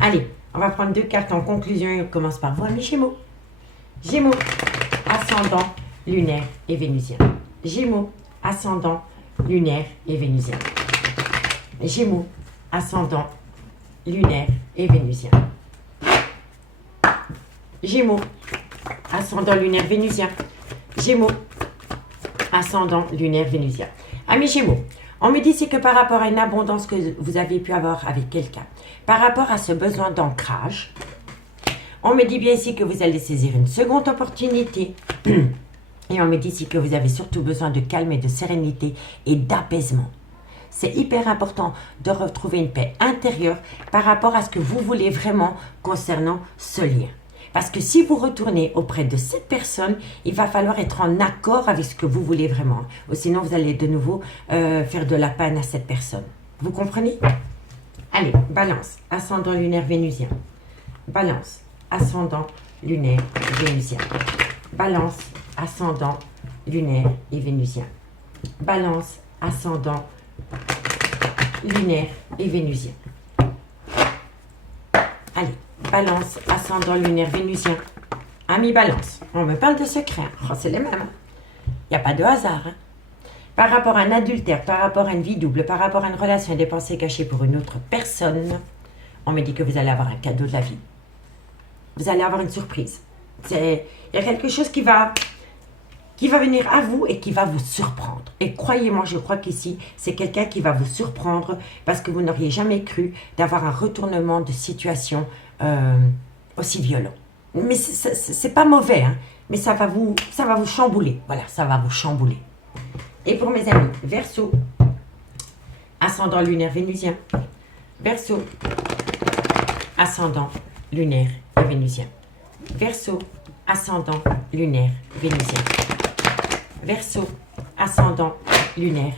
Allez, on va prendre 2 cartes en conclusion et on commence par vous, amis Gémeaux. Gémeaux, ascendant, lunaire et vénusien. Gémeaux, ascendant, lunaire et vénusien. Gémeaux, ascendant, lunaire et vénusien. Gémeaux, ascendant lunaire vénusien. Gémeaux, ascendant lunaire vénusien. Amis Gémeaux, on me dit ici que par rapport à une abondance que vous avez pu avoir avec quelqu'un, par rapport à ce besoin d'ancrage, on me dit bien ici que vous allez saisir une seconde opportunité. Et on me dit ici que vous avez surtout besoin de calme et de sérénité et d'apaisement. C'est hyper important de retrouver une paix intérieure par rapport à ce que vous voulez vraiment concernant ce lien. Parce que si vous retournez auprès de cette personne, il va falloir être en accord avec ce que vous voulez vraiment. Ou sinon, vous allez de nouveau faire de la peine à cette personne. Vous comprenez? Allez, Balance, ascendant lunaire vénusien. Balance, ascendant lunaire vénusien. Balance, ascendant lunaire et vénusien. Balance, ascendant lunaire et vénusien. Allez, Balance, ascendant lunaire vénusien. Ami Balance, on me parle de secrets. Oh, c'est les mêmes. Il n'y a pas de hasard. Par rapport à un adultère, par rapport à une vie double, par rapport à une relation et des pensées cachées pour une autre personne, on me dit que vous allez avoir un cadeau de la vie. Vous allez avoir une surprise. Il y a quelque chose qui va venir à vous et qui va vous surprendre. Et croyez-moi, je crois qu'ici, c'est quelqu'un qui va vous surprendre parce que vous n'auriez jamais cru d'avoir un retournement de situation aussi violent. Mais c'est pas mauvais, hein, mais ça va vous chambouler. Voilà, ça va vous chambouler. Et pour mes amis, Verseau, ascendant lunaire vénusien. Verseau, ascendant lunaire et vénusien. Verseau, ascendant lunaire vénusien. Verseau, ascendant lunaire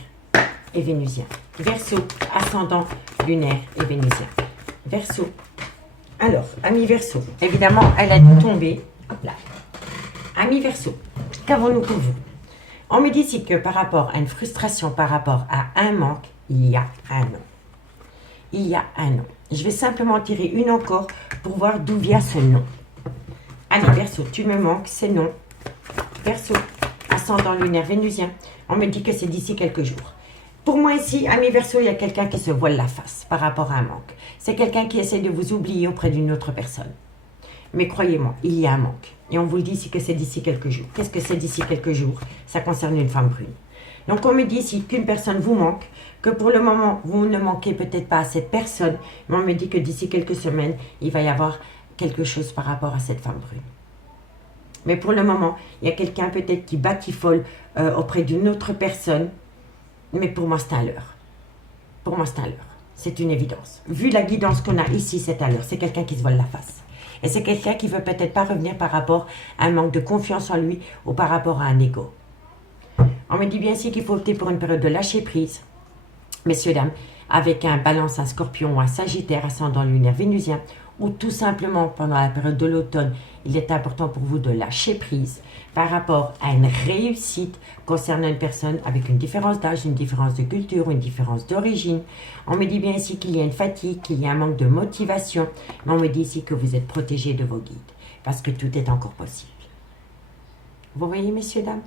et vénusien. Verseau, ascendant lunaire et vénusien. Verseau. Alors, ami Verseau, évidemment, elle a tombé. Hop là. Ami Verseau, qu'avons-nous pour vous? On me dit ici que par rapport à une frustration, par rapport à un manque, il y a un non. Il y a un non. Je vais simplement tirer une encore pour voir d'où vient ce non. Allez, Verseau, tu me manques, c'est non. Verseau, ascendant lunaire vénusien, on me dit que c'est d'ici quelques jours. Pour moi ici, ami Verseau, il y a quelqu'un qui se voile la face par rapport à un manque. C'est quelqu'un qui essaie de vous oublier auprès d'une autre personne. Mais croyez-moi, il y a un manque. Et on vous le dit ici que c'est d'ici quelques jours. Qu'est-ce que c'est d'ici quelques jours? Ça concerne une femme brune. Donc on me dit ici qu'une personne vous manque, que pour le moment, vous ne manquez peut-être pas à cette personne, mais on me dit que d'ici quelques semaines, il va y avoir quelque chose par rapport à cette femme brune. Mais pour le moment, il y a quelqu'un peut-être qui batifole auprès d'une autre personne, mais pour moi, c'est un leurre. Pour moi, c'est un leurre. C'est une évidence. Vu la guidance qu'on a ici, c'est un leurre. C'est quelqu'un qui se voile la face. Et c'est quelqu'un qui ne veut peut-être pas revenir par rapport à un manque de confiance en lui ou par rapport à un ego. On me dit bien ici qu'il faut opter pour une période de lâcher prise, messieurs, dames, avec un Balance, un Scorpion ou un Sagittaire ascendant lunaire vénusien, ou tout simplement pendant la période de l'automne, il est important pour vous de lâcher prise par rapport à une réussite concernant une personne avec une différence d'âge, une différence de culture, une différence d'origine. On me dit bien ici qu'il y a une fatigue, qu'il y a un manque de motivation, mais on me dit ici que vous êtes protégés de vos guides, parce que tout est encore possible. Vous voyez, messieurs, dames?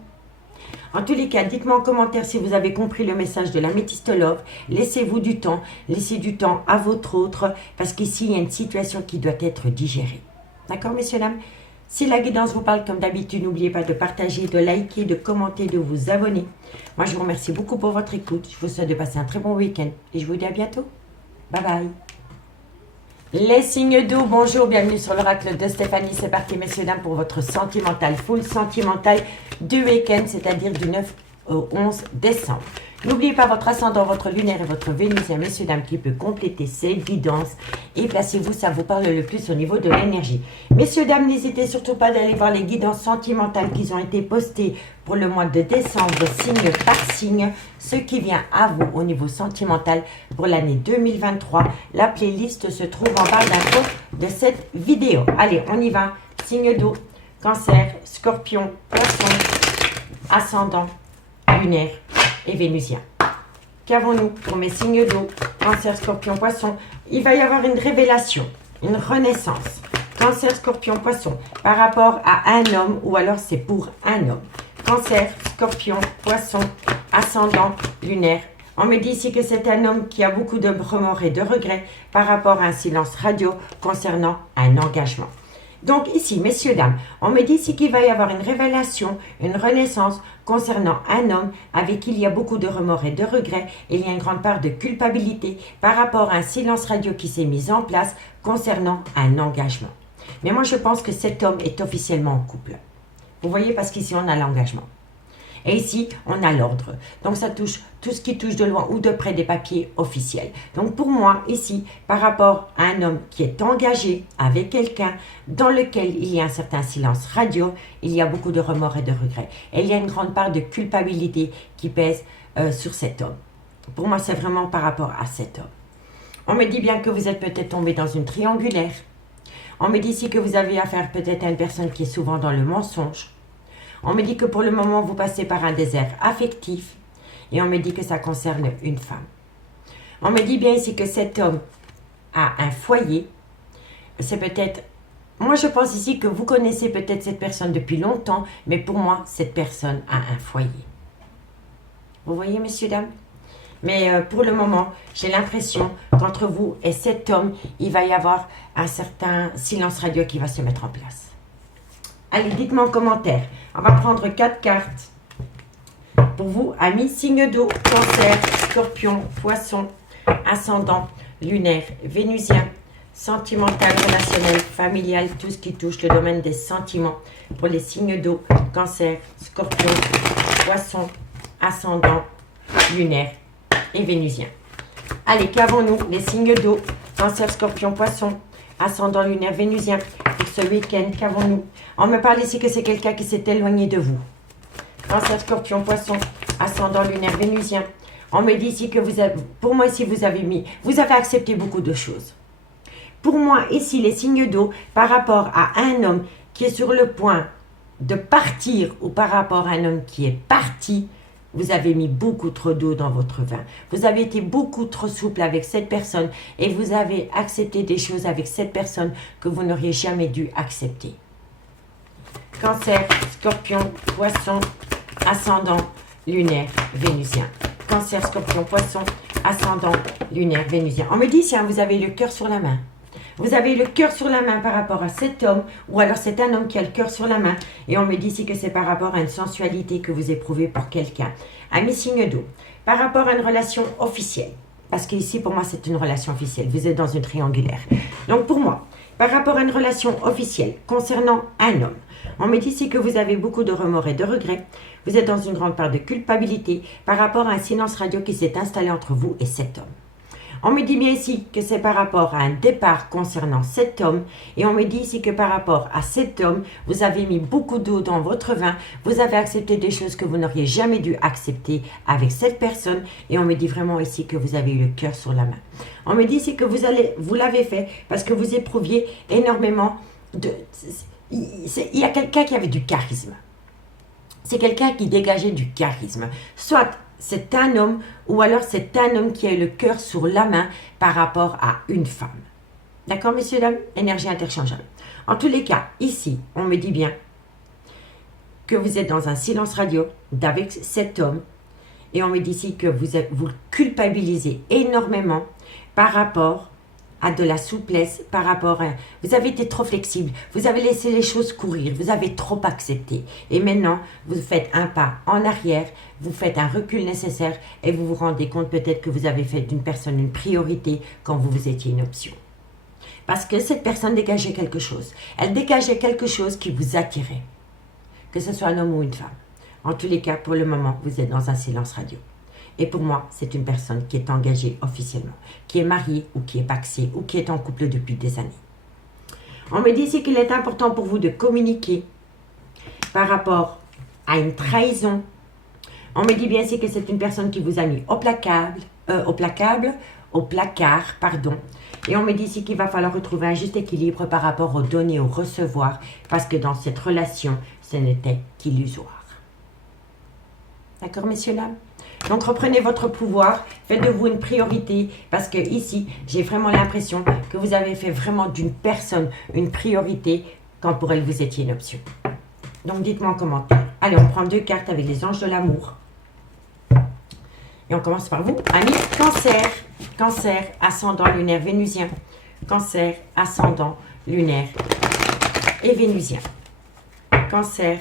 En tous les cas, dites-moi en commentaire si vous avez compris le message de l'Améthyste Love. Laissez-vous du temps, laissez du temps à votre autre, parce qu'ici, il y a une situation qui doit être digérée. D'accord, messieurs, dames? Si la guidance vous parle comme d'habitude, n'oubliez pas de partager, de liker, de commenter, de vous abonner. Moi, je vous remercie beaucoup pour votre écoute. Je vous souhaite de passer un très bon week-end et je vous dis à bientôt. Bye bye. Les signes d'eau, bonjour, bienvenue sur l'oracle de Stéphanie. C'est parti, messieurs, dames, pour votre sentimental, full sentimental du week-end, c'est-à-dire du 9 au 11 décembre. N'oubliez pas votre ascendant, votre lunaire et votre vénusien, messieurs, dames, qui peut compléter ces guidances. Et placez-vous, ça vous parle le plus au niveau de l'énergie. Messieurs, dames, n'hésitez surtout pas d'aller voir les guidances sentimentales qui ont été postées pour le mois de décembre, signe par signe, ce qui vient à vous au niveau sentimental pour l'année 2023. La playlist se trouve en barre d'infos de cette vidéo. Allez, on y va. Signe d'eau, Cancer, Scorpion, Poisson, ascendant, lunaire et vénusien. Qu'avons-nous pour mes signes d'eau, Cancer, Scorpion, Poisson? Il va y avoir une révélation, une renaissance. Cancer, Scorpion, Poisson, par rapport à un homme ou alors c'est pour un homme. Cancer, Scorpion, Poisson, ascendant, lunaire. On me dit ici que c'est un homme qui a beaucoup de remords et de regrets par rapport à un silence radio concernant un engagement. Donc ici, messieurs, dames, on me dit ici qu'il va y avoir une révélation, une renaissance concernant un homme avec qui il y a beaucoup de remords et de regrets. Il y a une grande part de culpabilité par rapport à un silence radio qui s'est mis en place concernant un engagement. Mais moi, je pense que cet homme est officiellement en couple. Vous voyez, parce qu'ici, on a l'engagement. Et ici, on a l'ordre. Donc, ça touche tout ce qui touche de loin ou de près des papiers officiels. Donc, pour moi, ici, par rapport à un homme qui est engagé avec quelqu'un dans lequel il y a un certain silence radio, il y a beaucoup de remords et de regrets. Et il y a une grande part de culpabilité qui pèse sur cet homme. Pour moi, c'est vraiment par rapport à cet homme. On me dit bien que vous êtes peut-être tombé dans une triangulaire. On me dit ici que vous avez affaire peut-être à une personne qui est souvent dans le mensonge. On me dit que pour le moment, vous passez par un désert affectif. Et on me dit que ça concerne une femme. On me dit bien ici que cet homme a un foyer. C'est peut-être... Moi, je pense ici que vous connaissez peut-être cette personne depuis longtemps. Mais pour moi, cette personne a un foyer. Vous voyez, messieurs, dames? Mais pour le moment, j'ai l'impression qu'entre vous et cet homme, il va y avoir un certain silence radio qui va se mettre en place. Allez, dites-moi en commentaire. On va prendre 4 cartes. Pour vous, amis, signe d'eau, cancer, scorpion, poisson, ascendant, lunaire, vénusien, sentimental, relationnel, familial, tout ce qui touche le domaine des sentiments. Pour les signes d'eau, cancer, scorpion, poisson, ascendant, lunaire et vénusien. Allez, qu'avons-nous? Les signes d'eau, cancer, scorpion, poisson, ascendant, lunaire, vénusien. Pour ce week-end, qu'avons-nous? On me parle ici que c'est quelqu'un qui s'est éloigné de vous. Cancer, scorpion, poisson, ascendant, lunaire, vénusien. On me dit ici que vous avez, pour moi ici, vous avez accepté beaucoup de choses. Pour moi, ici, les signes d'eau, par rapport à un homme qui est sur le point de partir ou par rapport à un homme qui est parti, vous avez mis beaucoup trop d'eau dans votre vin. Vous avez été beaucoup trop souple avec cette personne et vous avez accepté des choses avec cette personne que vous n'auriez jamais dû accepter. Cancer, scorpion, poisson, ascendant, lunaire, vénusien. Cancer, scorpion, poisson, ascendant, lunaire, vénusien. On me dit, si vous avez le cœur sur la main. Vous avez le cœur sur la main par rapport à cet homme, ou alors c'est un homme qui a le cœur sur la main. Et on me dit ici que c'est par rapport à une sensualité que vous éprouvez pour quelqu'un. Amis signe d'eau, par rapport à une relation officielle. Parce qu'ici, pour moi, c'est une relation officielle. Vous êtes dans une triangulaire. Donc, pour moi, par rapport à une relation officielle concernant un homme, on me dit ici que vous avez beaucoup de remords et de regrets. Vous êtes dans une grande part de culpabilité par rapport à un silence radio qui s'est installé entre vous et cet homme. On me dit bien ici que c'est par rapport à un départ concernant cet homme. Et on me dit ici que par rapport à cet homme, vous avez mis beaucoup d'eau dans votre vin. Vous avez accepté des choses que vous n'auriez jamais dû accepter avec cette personne. Et on me dit vraiment ici que vous avez eu le cœur sur la main. On me dit ici que vous l'avez fait parce que vous éprouviez énormément de... Il y a quelqu'un qui avait du charisme. C'est quelqu'un qui dégageait du charisme. Soit c'est un homme ou alors c'est un homme qui a le cœur sur la main par rapport à une femme. D'accord, messieurs, dames? Énergie interchangeable. En tous les cas, ici, on me dit bien que vous êtes dans un silence radio avec cet homme et on me dit ici que vous culpabilisez énormément par rapport à de la souplesse, par rapport à... Vous avez été trop flexible, vous avez laissé les choses courir, vous avez trop accepté. Et maintenant, vous faites un pas en arrière, vous faites un recul nécessaire et vous vous rendez compte peut-être que vous avez fait d'une personne une priorité quand vous étiez une option. Parce que cette personne dégageait quelque chose. Elle dégageait quelque chose qui vous attirait. Que ce soit un homme ou une femme. En tous les cas, pour le moment, vous êtes dans un silence radio. Et pour moi, c'est une personne qui est engagée officiellement, qui est mariée ou qui est paxée ou qui est en couple depuis des années. On me dit ici qu'il est important pour vous de communiquer par rapport à une trahison. On me dit bien ici que c'est une personne qui vous a mis au placard, pardon. Et on me dit ici qu'il va falloir retrouver un juste équilibre par rapport au donner et au recevoir, parce que dans cette relation, ce n'était qu'illusoire. D'accord, messieurs, dames? Donc, reprenez votre pouvoir, faites de vous une priorité, parce que ici, j'ai vraiment l'impression que vous avez fait vraiment d'une personne une priorité quand pour elle, vous étiez une option. Donc, dites-moi en commentaire. Allez, on prend 2 cartes avec les anges de l'amour. Et on commence par vous, amis, cancer. Cancer, ascendant lunaire vénusien. Cancer, ascendant lunaire et vénusien. Cancer.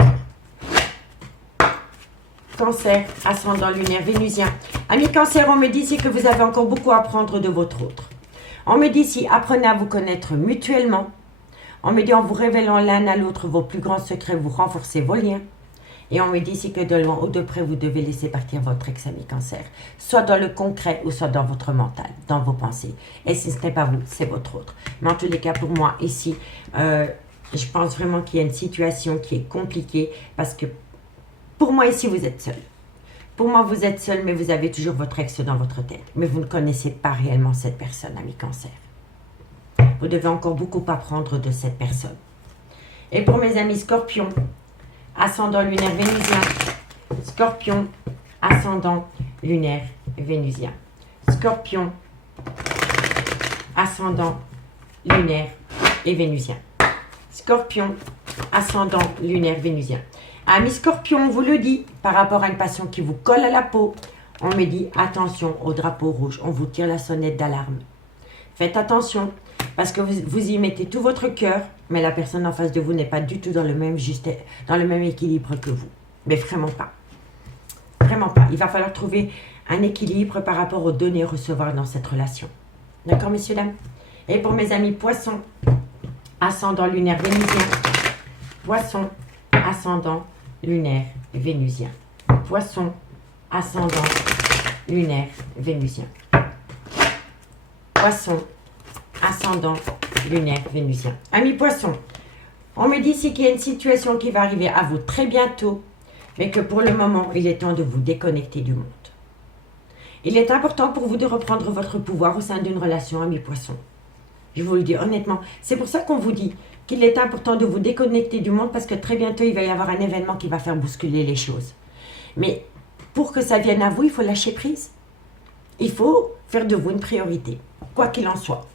Cancer, ascendant lunaire vénusien. Amis Cancer, on me dit ici que vous avez encore beaucoup à apprendre de votre autre. On me dit ici, apprenez à vous connaître mutuellement. On me dit en vous révélant l'un à l'autre vos plus grands secrets, vous renforcez vos liens. Et on me dit ici que de loin ou de près, vous devez laisser partir votre ex-ami Cancer. Soit dans le concret ou soit dans votre mental, dans vos pensées. Et si ce n'est pas vous, c'est votre autre. Mais en tous les cas, pour moi, ici, je pense vraiment qu'il y a une situation qui est compliquée parce que pour moi, ici, vous êtes seul. Pour moi, vous êtes seul, mais vous avez toujours votre ex dans votre tête. Mais vous ne connaissez pas réellement cette personne, ami Cancer. Vous devez encore beaucoup apprendre de cette personne. Et pour mes amis Scorpion, ascendant lunaire vénusien. Scorpion, ascendant lunaire vénusien. Scorpion, ascendant lunaire et vénusien. Scorpion, ascendant lunaire vénusien. Ami Scorpion, on vous le dit, par rapport à une passion qui vous colle à la peau, on me dit attention au drapeau rouge, on vous tire la sonnette d'alarme. Faites attention, parce que vous y mettez tout votre cœur, mais la personne en face de vous n'est pas du tout dans le même équilibre que vous. Mais vraiment pas. Vraiment pas. Il va falloir trouver un équilibre par rapport au donner et recevoir dans cette relation. D'accord, messieurs, dames? Et pour mes amis Poissons, ascendant lunaire vénusien. Poissons, ascendant lunaire vénusien. Poisson, ascendant lunaire vénusien. Poisson, ascendant lunaire vénusien. Amis Poissons, on me dit ici qu'il y a une situation qui va arriver à vous très bientôt, mais que pour le moment, il est temps de vous déconnecter du monde. Il est important pour vous de reprendre votre pouvoir au sein d'une relation, amis Poissons. Je vous le dis honnêtement. C'est pour ça qu'on vous dit qu'il est important de vous déconnecter du monde parce que très bientôt, il va y avoir un événement qui va faire bousculer les choses. Mais pour que ça vienne à vous, il faut lâcher prise. Il faut faire de vous une priorité, quoi qu'il en soit.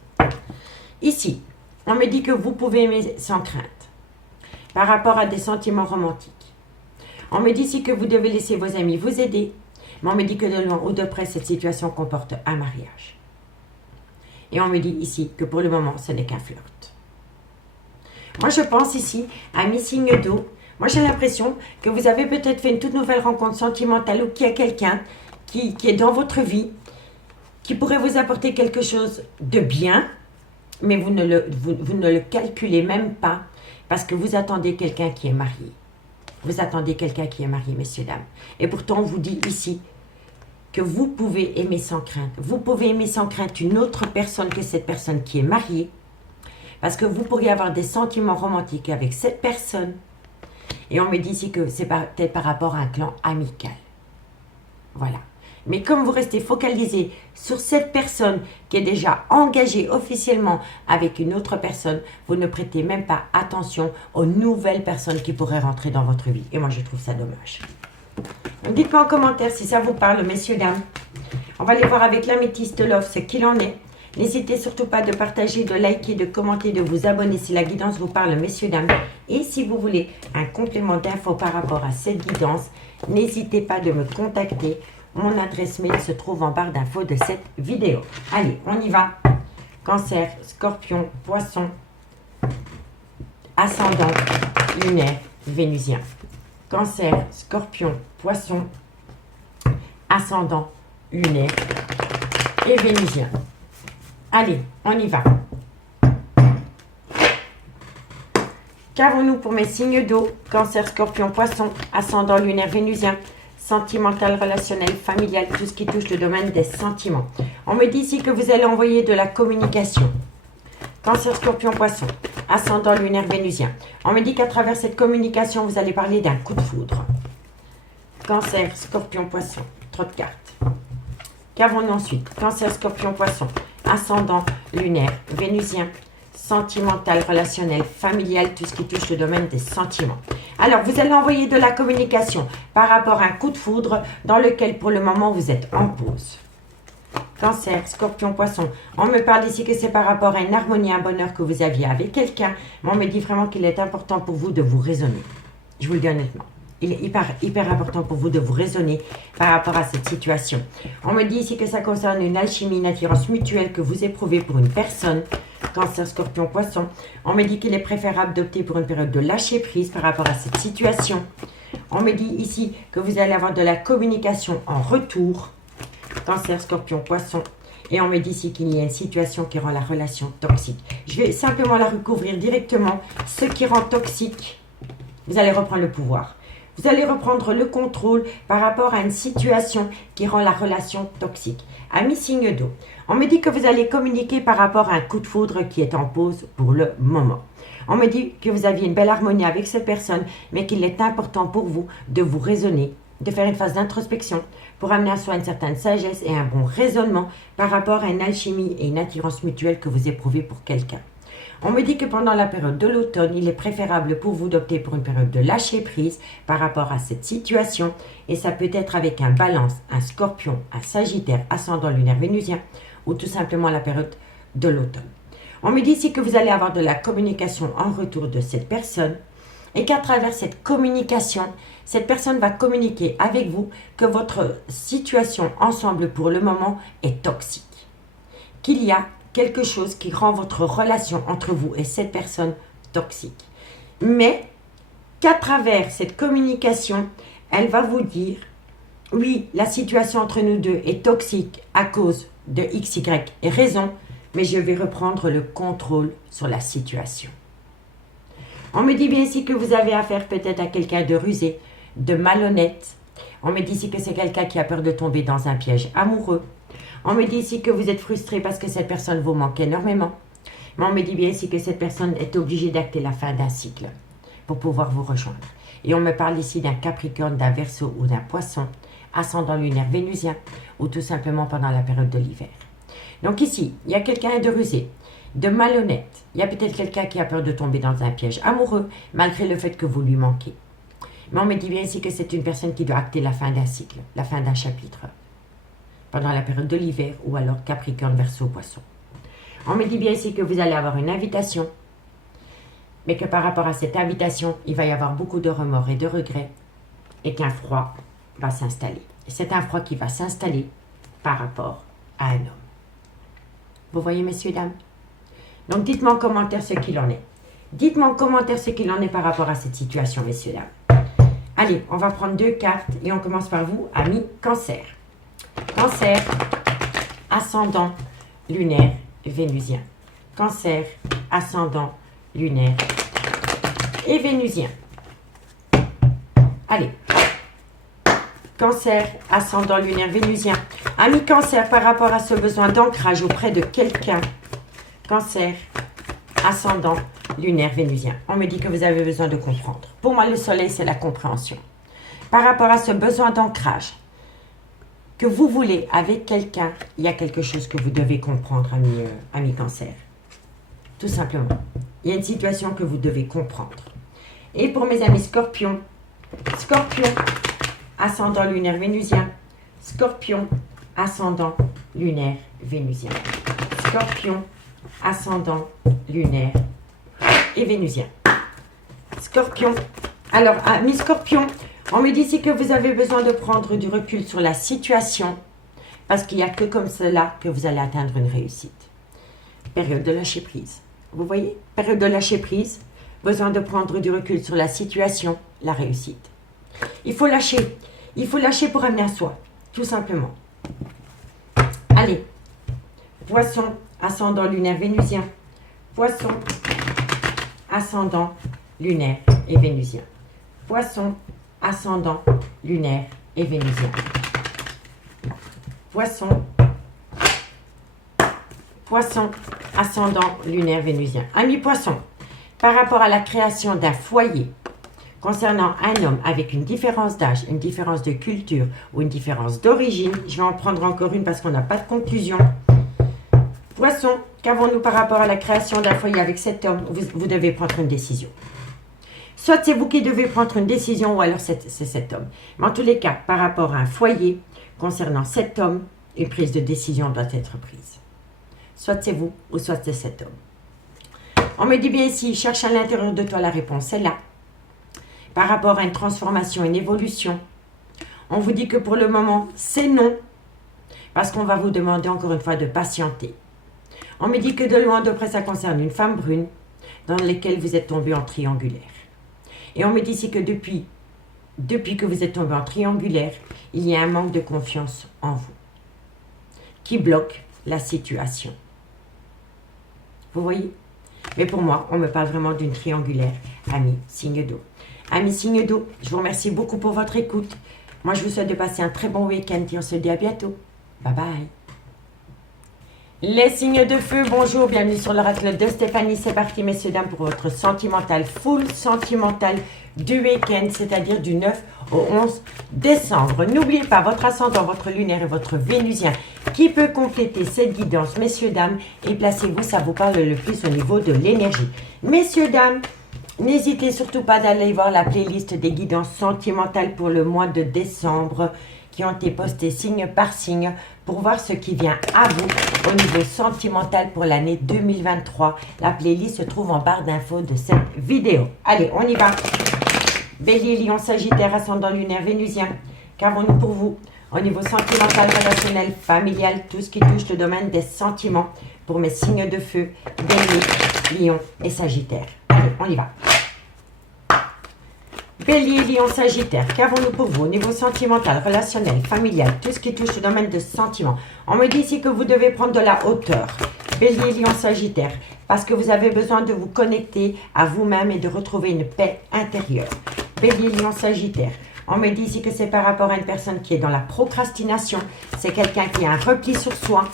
Ici, on me dit que vous pouvez aimer sans crainte par rapport à des sentiments romantiques. On me dit ici que vous devez laisser vos amis vous aider. Mais on me dit que de loin ou de près, cette situation comporte un mariage. Et on me dit ici que pour le moment, ce n'est qu'un flirt. Moi, je pense ici à mi signe d'eau. Moi, j'ai l'impression que vous avez peut-être fait une toute nouvelle rencontre sentimentale ou qu'il y a quelqu'un qui est dans votre vie, qui pourrait vous apporter quelque chose de bien, mais vous ne le calculez même pas parce que vous attendez quelqu'un qui est marié. Vous attendez quelqu'un qui est marié, messieurs, dames. Et pourtant, on vous dit ici que vous pouvez aimer sans crainte. Vous pouvez aimer sans crainte une autre personne que cette personne qui est mariée. Parce que vous pourriez avoir des sentiments romantiques avec cette personne. Et on me dit ici que c'est peut-être par rapport à un clan amical. Voilà. Mais comme vous restez focalisé sur cette personne qui est déjà engagée officiellement avec une autre personne, vous ne prêtez même pas attention aux nouvelles personnes qui pourraient rentrer dans votre vie. Et moi, je trouve ça dommage. Dites-moi en commentaire si ça vous parle, messieurs, dames. On va aller voir avec l'améthyste Love ce qu'il en est. N'hésitez surtout pas de partager, de liker, de commenter, de vous abonner si la guidance vous parle, messieurs, dames. Et si vous voulez un complément d'infos par rapport à cette guidance, n'hésitez pas de me contacter. Mon adresse mail se trouve en barre d'infos de cette vidéo. Allez, on y va. Cancer, Scorpion, Poisson, ascendant, lunaire, vénusien. Cancer, Scorpion, Poisson, ascendant, lunaire et vénusien. Allez, on y va. Qu'avons-nous pour mes signes d'eau? Cancer, Scorpion, Poisson, ascendant, lunaire, vénusien. Sentimental, relationnel, familial, tout ce qui touche le domaine des sentiments. On me dit ici que vous allez envoyer de la communication. Cancer, Scorpion, Poisson, ascendant lunaire vénusien. On me dit qu'à travers cette communication, vous allez parler d'un coup de foudre. Cancer, Scorpion, Poisson, trop de cartes. Qu'avons-nous ensuite? Cancer, Scorpion, Poisson, ascendant lunaire vénusien. Sentimental, relationnel, familial, tout ce qui touche le domaine des sentiments. Alors, vous allez envoyer de la communication par rapport à un coup de foudre dans lequel, pour le moment, vous êtes en pause. Cancer, Scorpion, Poisson. On me parle ici que c'est par rapport à une harmonie, un bonheur que vous aviez avec quelqu'un. Mais on me dit vraiment qu'il est important pour vous de vous raisonner. Je vous le dis honnêtement. Il est hyper important pour vous de vous raisonner par rapport à cette situation. On me dit ici que ça concerne une alchimie, une attirance mutuelle que vous éprouvez pour une personne. Cancer, Scorpion, Poisson. On me dit qu'il est préférable d'opter pour une période de lâcher prise par rapport à cette situation. On me dit ici que vous allez avoir de la communication en retour. Cancer, Scorpion, Poisson. Et on me dit ici qu'il y a une situation qui rend la relation toxique. Je vais simplement la recouvrir directement. Ce qui rend toxique, vous allez reprendre le pouvoir. Vous allez reprendre le contrôle par rapport à une situation qui rend la relation toxique. Amis signe d'eau, on me dit que vous allez communiquer par rapport à un coup de foudre qui est en pause pour le moment. On me dit que vous aviez une belle harmonie avec cette personne, mais qu'il est important pour vous de vous raisonner, de faire une phase d'introspection pour amener à soi une certaine sagesse et un bon raisonnement par rapport à une alchimie et une attirance mutuelle que vous éprouvez pour quelqu'un. On me dit que pendant la période de l'automne, il est préférable pour vous d'opter pour une période de lâcher prise par rapport à cette situation. Et ça peut être avec un balance, un scorpion, un sagittaire, ascendant lunaire vénusien ou tout simplement la période de l'automne. On me dit ici que vous allez avoir de la communication en retour de cette personne et qu'à travers cette communication, cette personne va communiquer avec vous que votre situation ensemble pour le moment est toxique. Qu'il y a quelque chose qui rend votre relation entre vous et cette personne toxique. Mais qu'à travers cette communication, elle va vous dire, oui, la situation entre nous deux est toxique à cause de X, Y et raison, mais je vais reprendre le contrôle sur la situation. On me dit bien ici que vous avez affaire peut-être à quelqu'un de rusé, de malhonnête. On me dit ici que c'est quelqu'un qui a peur de tomber dans un piège amoureux. On me dit ici que vous êtes frustré parce que cette personne vous manque énormément. Mais on me dit bien ici que cette personne est obligée d'acter la fin d'un cycle pour pouvoir vous rejoindre. Et on me parle ici d'un Capricorne, d'un Verseau ou d'un Poisson, ascendant lunaire vénusien ou tout simplement pendant la période de l'hiver. Donc ici, il y a quelqu'un de rusé, de malhonnête. Il y a peut-être quelqu'un qui a peur de tomber dans un piège amoureux malgré le fait que vous lui manquez. Mais on me dit bien ici que c'est une personne qui doit acter la fin d'un cycle, la fin d'un chapitre pendant la période de l'hiver ou alors Capricorne, Verseau, Poisson. On me dit bien ici que vous allez avoir une invitation, mais que par rapport à cette invitation, il va y avoir beaucoup de remords et de regrets et qu'un froid va s'installer. C'est un froid qui va s'installer par rapport à un homme. Vous voyez, messieurs, dames? Donc, dites-moi en commentaire ce qu'il en est. Dites-moi en commentaire ce qu'il en est par rapport à cette situation, messieurs, dames. Allez, on va prendre 2 cartes et on commence par vous, amis Cancer. Cancer, ascendant lunaire vénusien. Cancer, ascendant lunaire et vénusien. Allez. Cancer, ascendant lunaire vénusien. Ami Cancer, par rapport à ce besoin d'ancrage auprès de quelqu'un. Cancer, ascendant lunaire vénusien. On me dit que vous avez besoin de comprendre. Pour moi, le soleil, c'est la compréhension. Par rapport à ce besoin d'ancrage que vous voulez avec quelqu'un, il y a quelque chose que vous devez comprendre, ami Cancer. Tout simplement. Il y a une situation que vous devez comprendre. Et pour mes amis Scorpion, Scorpion, ascendant lunaire vénusien. Scorpion, ascendant lunaire vénusien. Scorpion, ascendant lunaire et vénusien. Scorpion. Alors, amis Scorpion, on me dit ici que vous avez besoin de prendre du recul sur la situation parce qu'il n'y a que comme cela que vous allez atteindre une réussite. Période de lâcher prise. Vous voyez? Période de lâcher prise, besoin de prendre du recul sur la situation, la réussite. Il faut lâcher. Il faut lâcher pour amener à soi, tout simplement. Allez. Poisson, ascendant lunaire vénusien. Poisson, ascendant lunaire et vénusien. Poisson, ascendant lunaire et vénusien. Poisson, Poisson, ascendant lunaire vénusien. Ami Poisson, par rapport à la création d'un foyer concernant un homme avec une différence d'âge, une différence de culture ou une différence d'origine, je vais en prendre encore une parce qu'on n'a pas de conclusion. Poisson, qu'avons-nous par rapport à la création d'un foyer avec cet homme? Vous devez prendre une décision. Soit c'est vous qui devez prendre une décision ou alors c'est cet homme. Mais en tous les cas, par rapport à un foyer concernant cet homme, une prise de décision doit être prise. Soit c'est vous ou soit c'est cet homme. On me dit bien ici, cherche à l'intérieur de toi la réponse, c'est là. Par rapport à une transformation, une évolution, on vous dit que pour le moment, c'est non. Parce qu'on va vous demander encore une fois de patienter. On me dit que de loin, de près, ça concerne une femme brune dans laquelle vous êtes tombé en triangulaire. Et on me dit ici que depuis que vous êtes tombé en triangulaire, il y a un manque de confiance en vous qui bloque la situation. Vous voyez? Mais pour moi, on me parle vraiment d'une triangulaire. Amis, signe d'eau. Amis, signe d'eau, je vous remercie beaucoup pour votre écoute. Moi, je vous souhaite de passer un très bon week-end et on se dit à bientôt. Bye bye. Les signes de feu, bonjour, bienvenue sur l'oracle de Stéphanie. C'est parti, messieurs, dames, pour votre sentimental, full sentimental du week-end, c'est-à-dire du 9 au 11 décembre. N'oubliez pas votre ascendant, votre lunaire et votre vénusien qui peut compléter cette guidance, messieurs, dames, et placez-vous, ça vous parle le plus au niveau de l'énergie. Messieurs, dames, n'hésitez surtout pas d'aller voir la playlist des guidances sentimentales pour le mois de décembre qui ont été postées signe par signe pour voir ce qui vient à vous au niveau sentimental pour l'année 2023. La playlist se trouve en barre d'infos de cette vidéo. Allez, on y va. Bélier, Lion, Sagittaire, ascendant lunaire, vénusien. Qu'avons-nous pour vous au niveau sentimental, relationnel, familial, tout ce qui touche le domaine des sentiments pour mes signes de feu, Bélier, Lion et Sagittaire. Allez, on y va. Bélier, Lion, Sagittaire, qu'avons-nous pour vous au niveau sentimental, relationnel, familial, tout ce qui touche le domaine de sentiments? On me dit ici que vous devez prendre de la hauteur. Bélier, Lion, Sagittaire, parce que vous avez besoin de vous connecter à vous-même et de retrouver une paix intérieure. Bélier, Lion, Sagittaire, on me dit ici que c'est par rapport à une personne qui est dans la procrastination. C'est quelqu'un qui a un repli sur soi.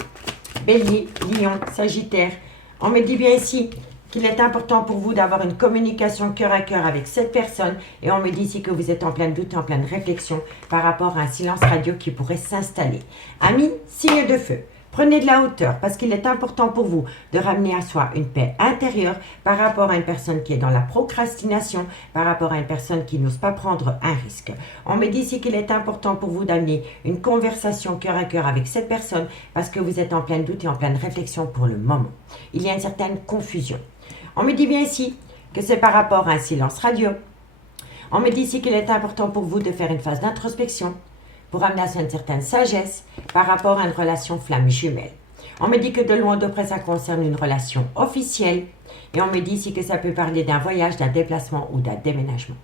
Bélier, Lion, Sagittaire, on me dit bien ici qu'il est important pour vous d'avoir une communication cœur à cœur avec cette personne. Et on me dit ici que vous êtes en plein doute et en pleine réflexion par rapport à un silence radio qui pourrait s'installer. Amis, signe de feu. Prenez de la hauteur parce qu'il est important pour vous de ramener à soi une paix intérieure par rapport à une personne qui est dans la procrastination, par rapport à une personne qui n'ose pas prendre un risque. On me dit ici qu'il est important pour vous d'amener une conversation cœur à cœur avec cette personne parce que vous êtes en plein doute et en pleine réflexion pour le moment. Il y a une certaine confusion. On me dit bien ici que c'est par rapport à un silence radio. On me dit ici qu'il est important pour vous de faire une phase d'introspection pour amener à une certaine sagesse par rapport à une relation flamme jumelle. On me dit que de loin ou de près, ça concerne une relation officielle. Et on me dit ici que ça peut parler d'un voyage, d'un déplacement ou d'un déménagement.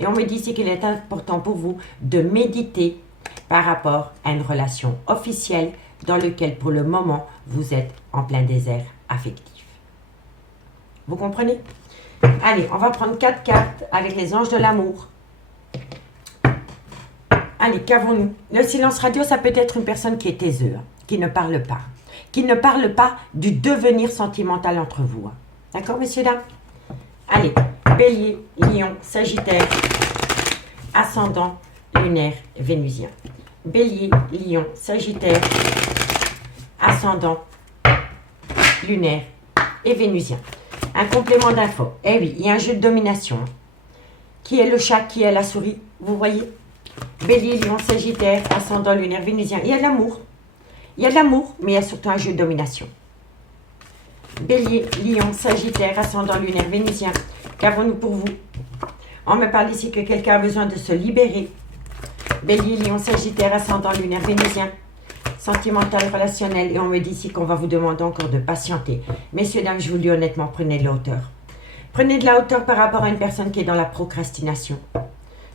Et on me dit ici qu'il est important pour vous de méditer par rapport à une relation officielle dans laquelle, pour le moment, vous êtes en plein désert affectif. Vous comprenez? Allez, on va prendre 4 cartes avec les anges de l'amour. Allez, qu'avons-nous? Le silence radio, ça peut être une personne qui est taiseux, qui ne parle pas. Qui ne parle pas du devenir sentimental entre vous. D'accord, messieurs, dames? Allez, Bélier, Lion, Sagittaire, ascendant, lunaire, vénusien. Bélier, Lion, Sagittaire, ascendant, lunaire et vénusien. Un complément d'info. Eh oui, il y a un jeu de domination. Qui est le chat, qui est la souris? Vous voyez? Bélier, Lion, Sagittaire, ascendant, lunaire, vénusien. Il y a de l'amour. Il y a de l'amour, mais il y a surtout un jeu de domination. Bélier, Lion, Sagittaire, ascendant, lunaire, vénusien. Qu'avons-nous pour vous? On me parle ici que quelqu'un a besoin de se libérer. Bélier, Lion, Sagittaire, ascendant, lunaire, vénusien. Sentimental, relationnel. Et on me dit ici qu'on va vous demander encore de patienter. Messieurs, dames, je vous le dis honnêtement, prenez de la hauteur. Prenez de la hauteur par rapport à une personne qui est dans la procrastination.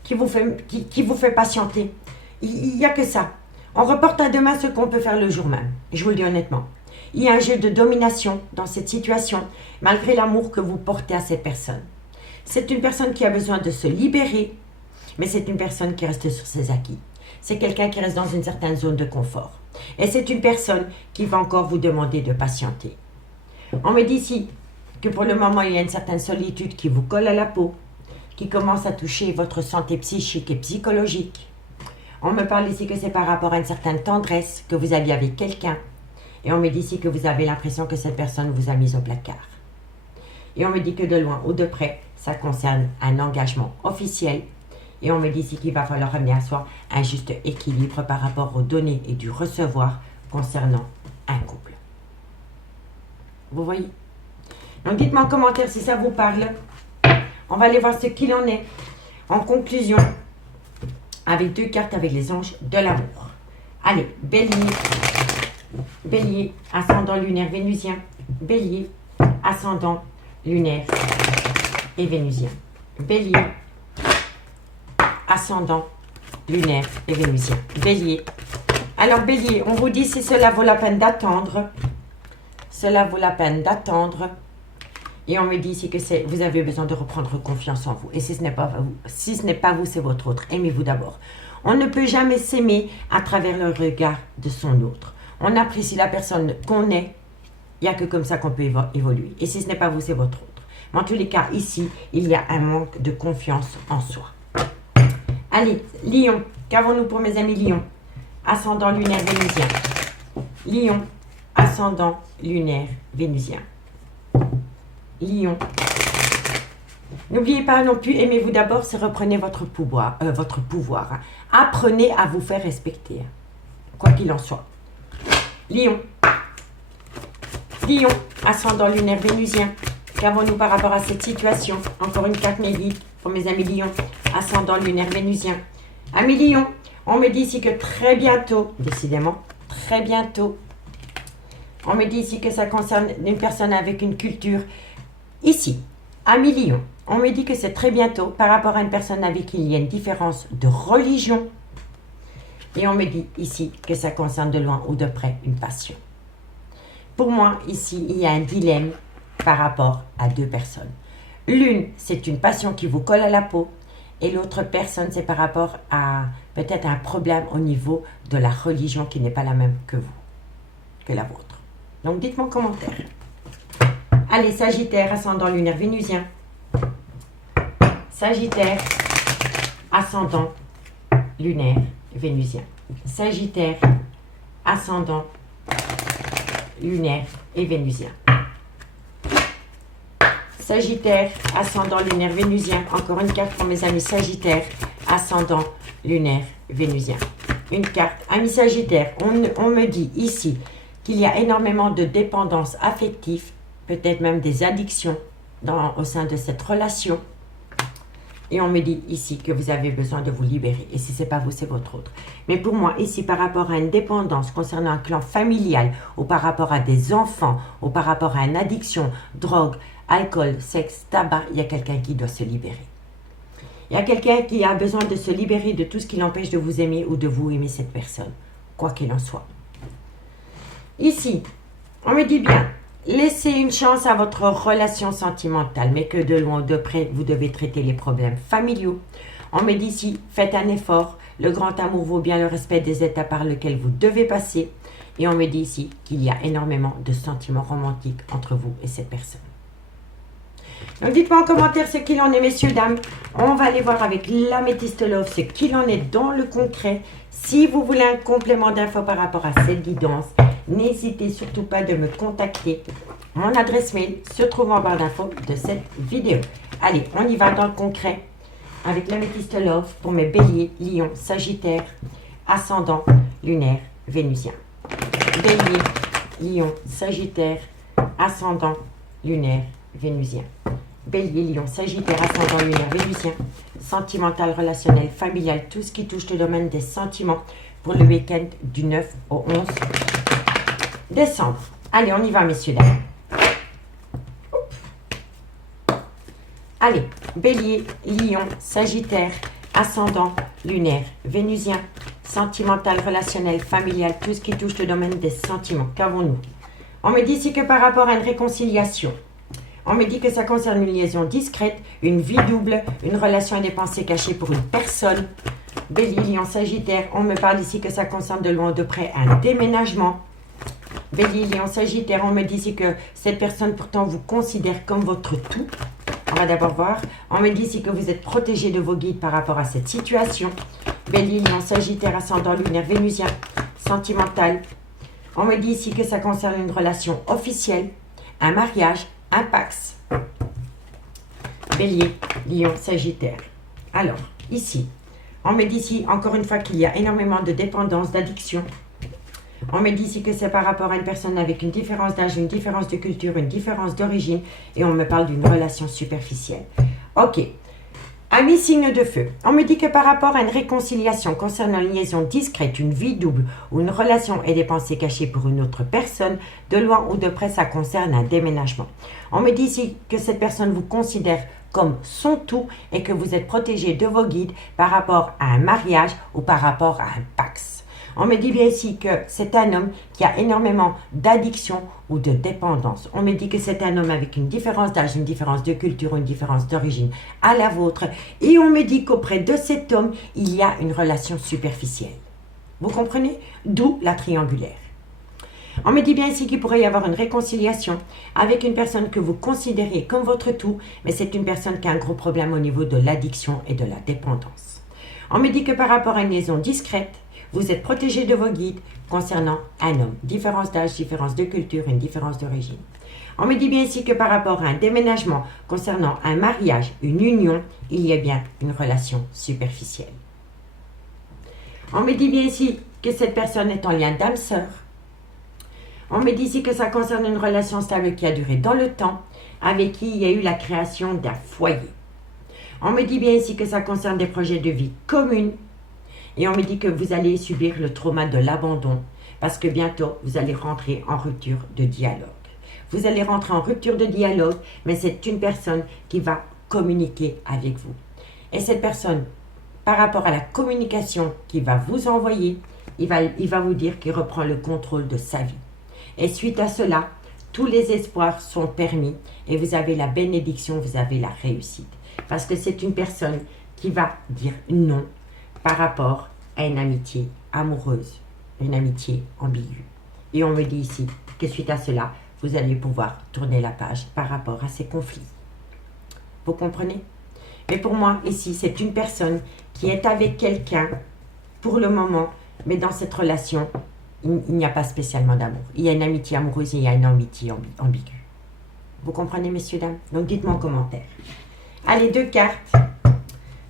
Qui vous fait patienter. Il n'y a que ça. On reporte à demain ce qu'on peut faire le jour même. Je vous le dis honnêtement. Il y a un jeu de domination dans cette situation, malgré l'amour que vous portez à cette personne. C'est une personne qui a besoin de se libérer, mais c'est une personne qui reste sur ses acquis. C'est quelqu'un qui reste dans une certaine zone de confort. Et c'est une personne qui va encore vous demander de patienter. On me dit ici que pour le moment, il y a une certaine solitude qui vous colle à la peau, qui commence à toucher votre santé psychique et psychologique. On me parle ici que c'est par rapport à une certaine tendresse que vous aviez avec quelqu'un. Et on me dit ici que vous avez l'impression que cette personne vous a mis au placard. Et on me dit que de loin ou de près, ça concerne un engagement officiel. Et on me dit ici qu'il va falloir ramener à soi un juste équilibre par rapport au donner et du recevoir concernant un couple. Vous voyez? Donc dites-moi en commentaire si ça vous parle. On va aller voir ce qu'il en est. En conclusion, avec 2 cartes avec les anges de l'amour. Allez, Bélier, Bélier, ascendant lunaire vénusien. Bélier, ascendant lunaire et vénusien. Bélier, ascendant lunaire et vénusien. Bélier. Alors Bélier, on vous dit si cela vaut la peine d'attendre. Cela vaut la peine d'attendre. Et on me dit ici que vous avez besoin de reprendre confiance en vous. Et si ce n'est pas vous, c'est votre autre. Aimez-vous d'abord. On ne peut jamais s'aimer à travers le regard de son autre. On apprécie la personne qu'on est. Il n'y a que comme ça qu'on peut évoluer. Et si ce n'est pas vous, c'est votre autre. Mais en tous les cas, ici, il y a un manque de confiance en soi. Allez, Lion. Qu'avons-nous pour mes amis Lion? Ascendant lunaire vénusien. Lion, ascendant lunaire vénusien. Lion. N'oubliez pas non plus, aimez-vous d'abord, c'est reprenez votre pouvoir. Apprenez à vous faire respecter, quoi qu'il en soit. Lion. Lion, ascendant lunaire vénusien. Qu'avons-nous par rapport à cette situation? Encore une carte médite pour mes amis Lion, ascendant lunaire vénusien. Amis Lion, on me dit ici que très bientôt, décidément, très bientôt, on me dit ici que ça concerne une personne avec une culture. Ici, amis Lion, on me dit que c'est très bientôt par rapport à une personne avec qui il y a une différence de religion. Et on me dit ici que ça concerne de loin ou de près une passion. Pour moi, ici, il y a un dilemme par rapport à deux personnes. L'une, c'est une passion qui vous colle à la peau. Et l'autre personne, c'est par rapport à peut-être un problème au niveau de la religion qui n'est pas la même que vous, que la vôtre. Donc, dites-moi en commentaire. Allez, Sagittaire, ascendant lunaire vénusien. Sagittaire, ascendant lunaire vénusien. Sagittaire, ascendant lunaire et vénusien. Sagittaire, ascendant lunaire vénusien. Encore une carte pour mes amis Sagittaire, ascendant lunaire vénusien. Une carte. Amis Sagittaire, on me dit ici qu'il y a énormément de dépendance affective, peut-être même des addictions au sein de cette relation. Et on me dit ici que vous avez besoin de vous libérer. Et si ce n'est pas vous, c'est votre autre. Mais pour moi, ici, par rapport à une dépendance concernant un clan familial, ou par rapport à des enfants, ou par rapport à une addiction, drogue, alcool, sexe, tabac, il y a quelqu'un qui doit se libérer. Il y a quelqu'un qui a besoin de se libérer de tout ce qui l'empêche de vous aimer ou de vous aimer cette personne, quoi qu'il en soit. Ici, on me dit bien, laissez une chance à votre relation sentimentale, mais que de loin ou de près, vous devez traiter les problèmes familiaux. On me dit ici, faites un effort, le grand amour vaut bien le respect des étapes par lesquelles vous devez passer. Et on me dit ici qu'il y a énormément de sentiments romantiques entre vous et cette personne. Donc dites-moi en commentaire ce qu'il en est, messieurs, dames. On va aller voir avec l'améthyste love ce qu'il en est dans le concret. Si vous voulez un complément d'infos par rapport à cette guidance, n'hésitez surtout pas de me contacter. Mon adresse mail se trouve en barre d'infos de cette vidéo. Allez, on y va dans le concret avec l'améthyste love pour mes béliers, lions, sagittaires, ascendant, lunaire, vénusien. Bélier, lion, sagittaire, ascendant, lunaire, vénusien. Bélier, lion, sagittaire, ascendant, lunaire, vénusien. Sentimental, relationnel, familial, tout ce qui touche le domaine des sentiments pour le week-end du 9 au 11 décembre. Allez, on y va, messieurs, dames. Allez, bélier, lion, sagittaire, ascendant, lunaire, vénusien. Sentimental, relationnel, familial, tout ce qui touche le domaine des sentiments. Qu'avons-nous? On me dit ici que par rapport à une réconciliation, on me dit que ça concerne une liaison discrète, une vie double, une relation et des pensées cachées pour une personne. Bélier, lion, sagittaire, on me parle ici que ça concerne de loin ou de près un déménagement. Bélier, lion, sagittaire, on me dit ici que cette personne pourtant vous considère comme votre tout. On va d'abord voir. On me dit ici que vous êtes protégé de vos guides par rapport à cette situation. Bélier, lion, sagittaire, ascendant, lunaire, vénusien, sentimental. On me dit ici que ça concerne une relation officielle, un mariage, un pax. Bélier, lion, sagittaire. Alors, ici, on me dit ici, encore une fois, qu'il y a énormément de dépendance, d'addiction. On me dit ici que c'est par rapport à une personne avec une différence d'âge, une différence de culture, une différence d'origine. Et on me parle d'une relation superficielle. Ok. Amis signe de feu, on me dit que par rapport à une réconciliation concernant une liaison discrète, une vie double ou une relation et des pensées cachées pour une autre personne, de loin ou de près, ça concerne un déménagement. On me dit ici que cette personne vous considère comme son tout et que vous êtes protégé de vos guides par rapport à un mariage ou par rapport à un pax. On me dit bien ici que c'est un homme qui a énormément d'addiction ou de dépendance. On me dit que c'est un homme avec une différence d'âge, une différence de culture, une différence d'origine à la vôtre. Et on me dit qu'auprès de cet homme, il y a une relation superficielle. Vous comprenez? D'où la triangulaire. On me dit bien ici qu'il pourrait y avoir une réconciliation avec une personne que vous considérez comme votre tout, mais c'est une personne qui a un gros problème au niveau de l'addiction et de la dépendance. On me dit que par rapport à une liaison discrète, vous êtes protégé de vos guides concernant un homme. Différence d'âge, différence de culture, une différence d'origine. On me dit bien ici que par rapport à un déménagement concernant un mariage, une union, il y a bien une relation superficielle. On me dit bien ici que cette personne est en lien d'âme-sœur. On me dit ici que ça concerne une relation stable qui a duré dans le temps, avec qui il y a eu la création d'un foyer. On me dit bien ici que ça concerne des projets de vie communs. Et on me dit que vous allez subir le trauma de l'abandon parce que bientôt, vous allez rentrer en rupture de dialogue. Vous allez rentrer en rupture de dialogue, mais c'est une personne qui va communiquer avec vous. Et cette personne, par rapport à la communication qu'il va vous envoyer, il va vous dire qu'il reprend le contrôle de sa vie. Et suite à cela, tous les espoirs sont permis et vous avez la bénédiction, vous avez la réussite. Parce que c'est une personne qui va dire non par rapport à une amitié amoureuse, une amitié ambiguë. Et on me dit ici que suite à cela, vous allez pouvoir tourner la page par rapport à ces conflits. Vous comprenez? Mais pour moi, ici, c'est une personne qui est avec quelqu'un pour le moment, mais dans cette relation, il n'y a pas spécialement d'amour. Il y a une amitié amoureuse et il y a une amitié ambiguë. Vous comprenez, messieurs, dames? Donc, dites-moi en commentaire. Allez, deux cartes.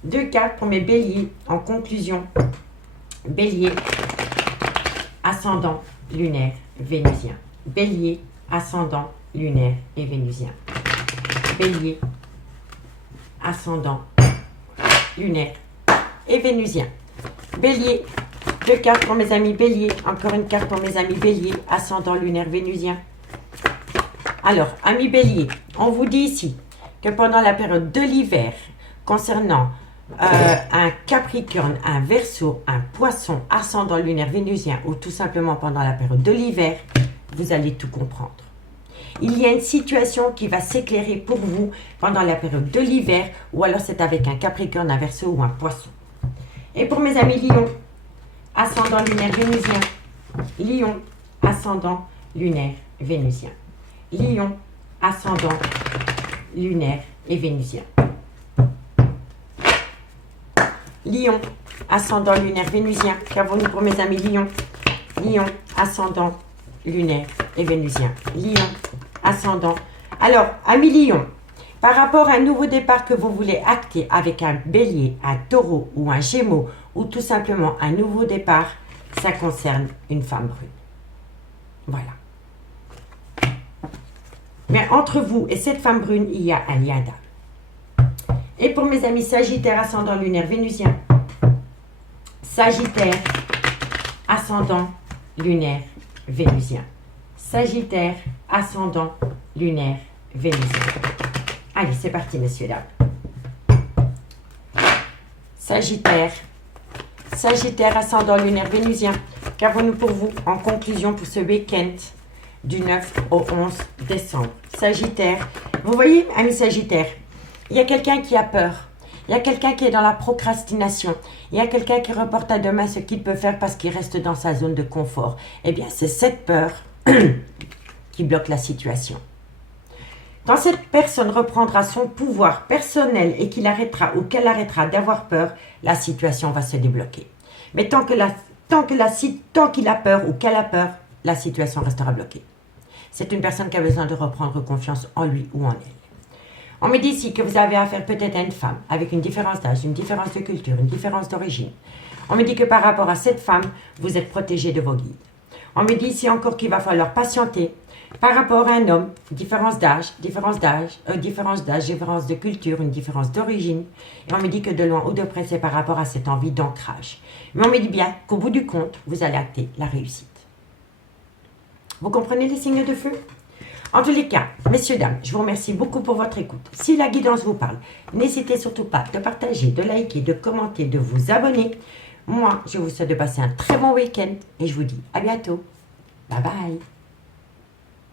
Deux cartes pour mes béliers en conclusion. Bélier, ascendant, lunaire, vénusien. Bélier, ascendant, lunaire et vénusien. Bélier, ascendant, lunaire et vénusien. Bélier, deux cartes pour mes amis bélier. Encore une carte pour mes amis bélier, ascendant, lunaire, vénusien. Alors, amis bélier, on vous dit ici que pendant la période de l'hiver, concernant un Capricorne, un Verseau, un Poisson, ascendant lunaire vénusien ou tout simplement pendant la période de l'hiver, vous allez tout comprendre. Il y a une situation qui va s'éclairer pour vous pendant la période de l'hiver ou alors c'est avec un Capricorne, un Verseau ou un Poisson. Et pour mes amis Lion, ascendant lunaire vénusien, Lion, ascendant lunaire vénusien. Lion, ascendant lunaire et vénusien. Lion, ascendant lunaire vénusien. Qu'avons-nous pour mes amis Lion? Lion, ascendant lunaire et vénusien. Lion, ascendant. Alors, amis Lion, par rapport à un nouveau départ que vous voulez acter avec un bélier, un taureau ou un gémeaux, ou tout simplement un nouveau départ, ça concerne une femme brune. Voilà. Mais entre vous et cette femme brune, il y a un lien d'âme. Et pour mes amis Sagittaire, ascendant lunaire vénusien. Sagittaire, ascendant lunaire vénusien. Sagittaire, ascendant lunaire vénusien. Allez, c'est parti, messieurs, dames. Sagittaire, Sagittaire, ascendant lunaire vénusien. Qu'avons-nous pour vous en conclusion pour ce week-end du 9 au 11 décembre? Sagittaire, vous voyez, amis Sagittaire, il y a quelqu'un qui a peur. Il y a quelqu'un qui est dans la procrastination. Il y a quelqu'un qui reporte à demain ce qu'il peut faire parce qu'il reste dans sa zone de confort. Eh bien, c'est cette peur qui bloque la situation. Quand cette personne reprendra son pouvoir personnel et qu'il arrêtera ou qu'elle arrêtera d'avoir peur, la situation va se débloquer. Mais tant qu'il a peur ou qu'elle a peur, la situation restera bloquée. C'est une personne qui a besoin de reprendre confiance en lui ou en elle. On me dit ici que vous avez affaire peut-être à une femme avec une différence d'âge, une différence de culture, une différence d'origine. On me dit que par rapport à cette femme, vous êtes protégé de vos guides. On me dit ici encore qu'il va falloir patienter, Par rapport à un homme, différence d'âge, différence de culture, une différence d'origine. Et on me dit que de loin ou de près, c'est par rapport à cette envie d'ancrage. Mais on me dit bien qu'au bout du compte, vous allez acter la réussite. Vous comprenez les signes de feu? En tous les cas, messieurs, dames, je vous remercie beaucoup pour votre écoute. Si la guidance vous parle, n'hésitez surtout pas de partager, de liker, de commenter, de vous abonner. Moi, je vous souhaite de passer un très bon week-end et je vous dis à bientôt. Bye bye.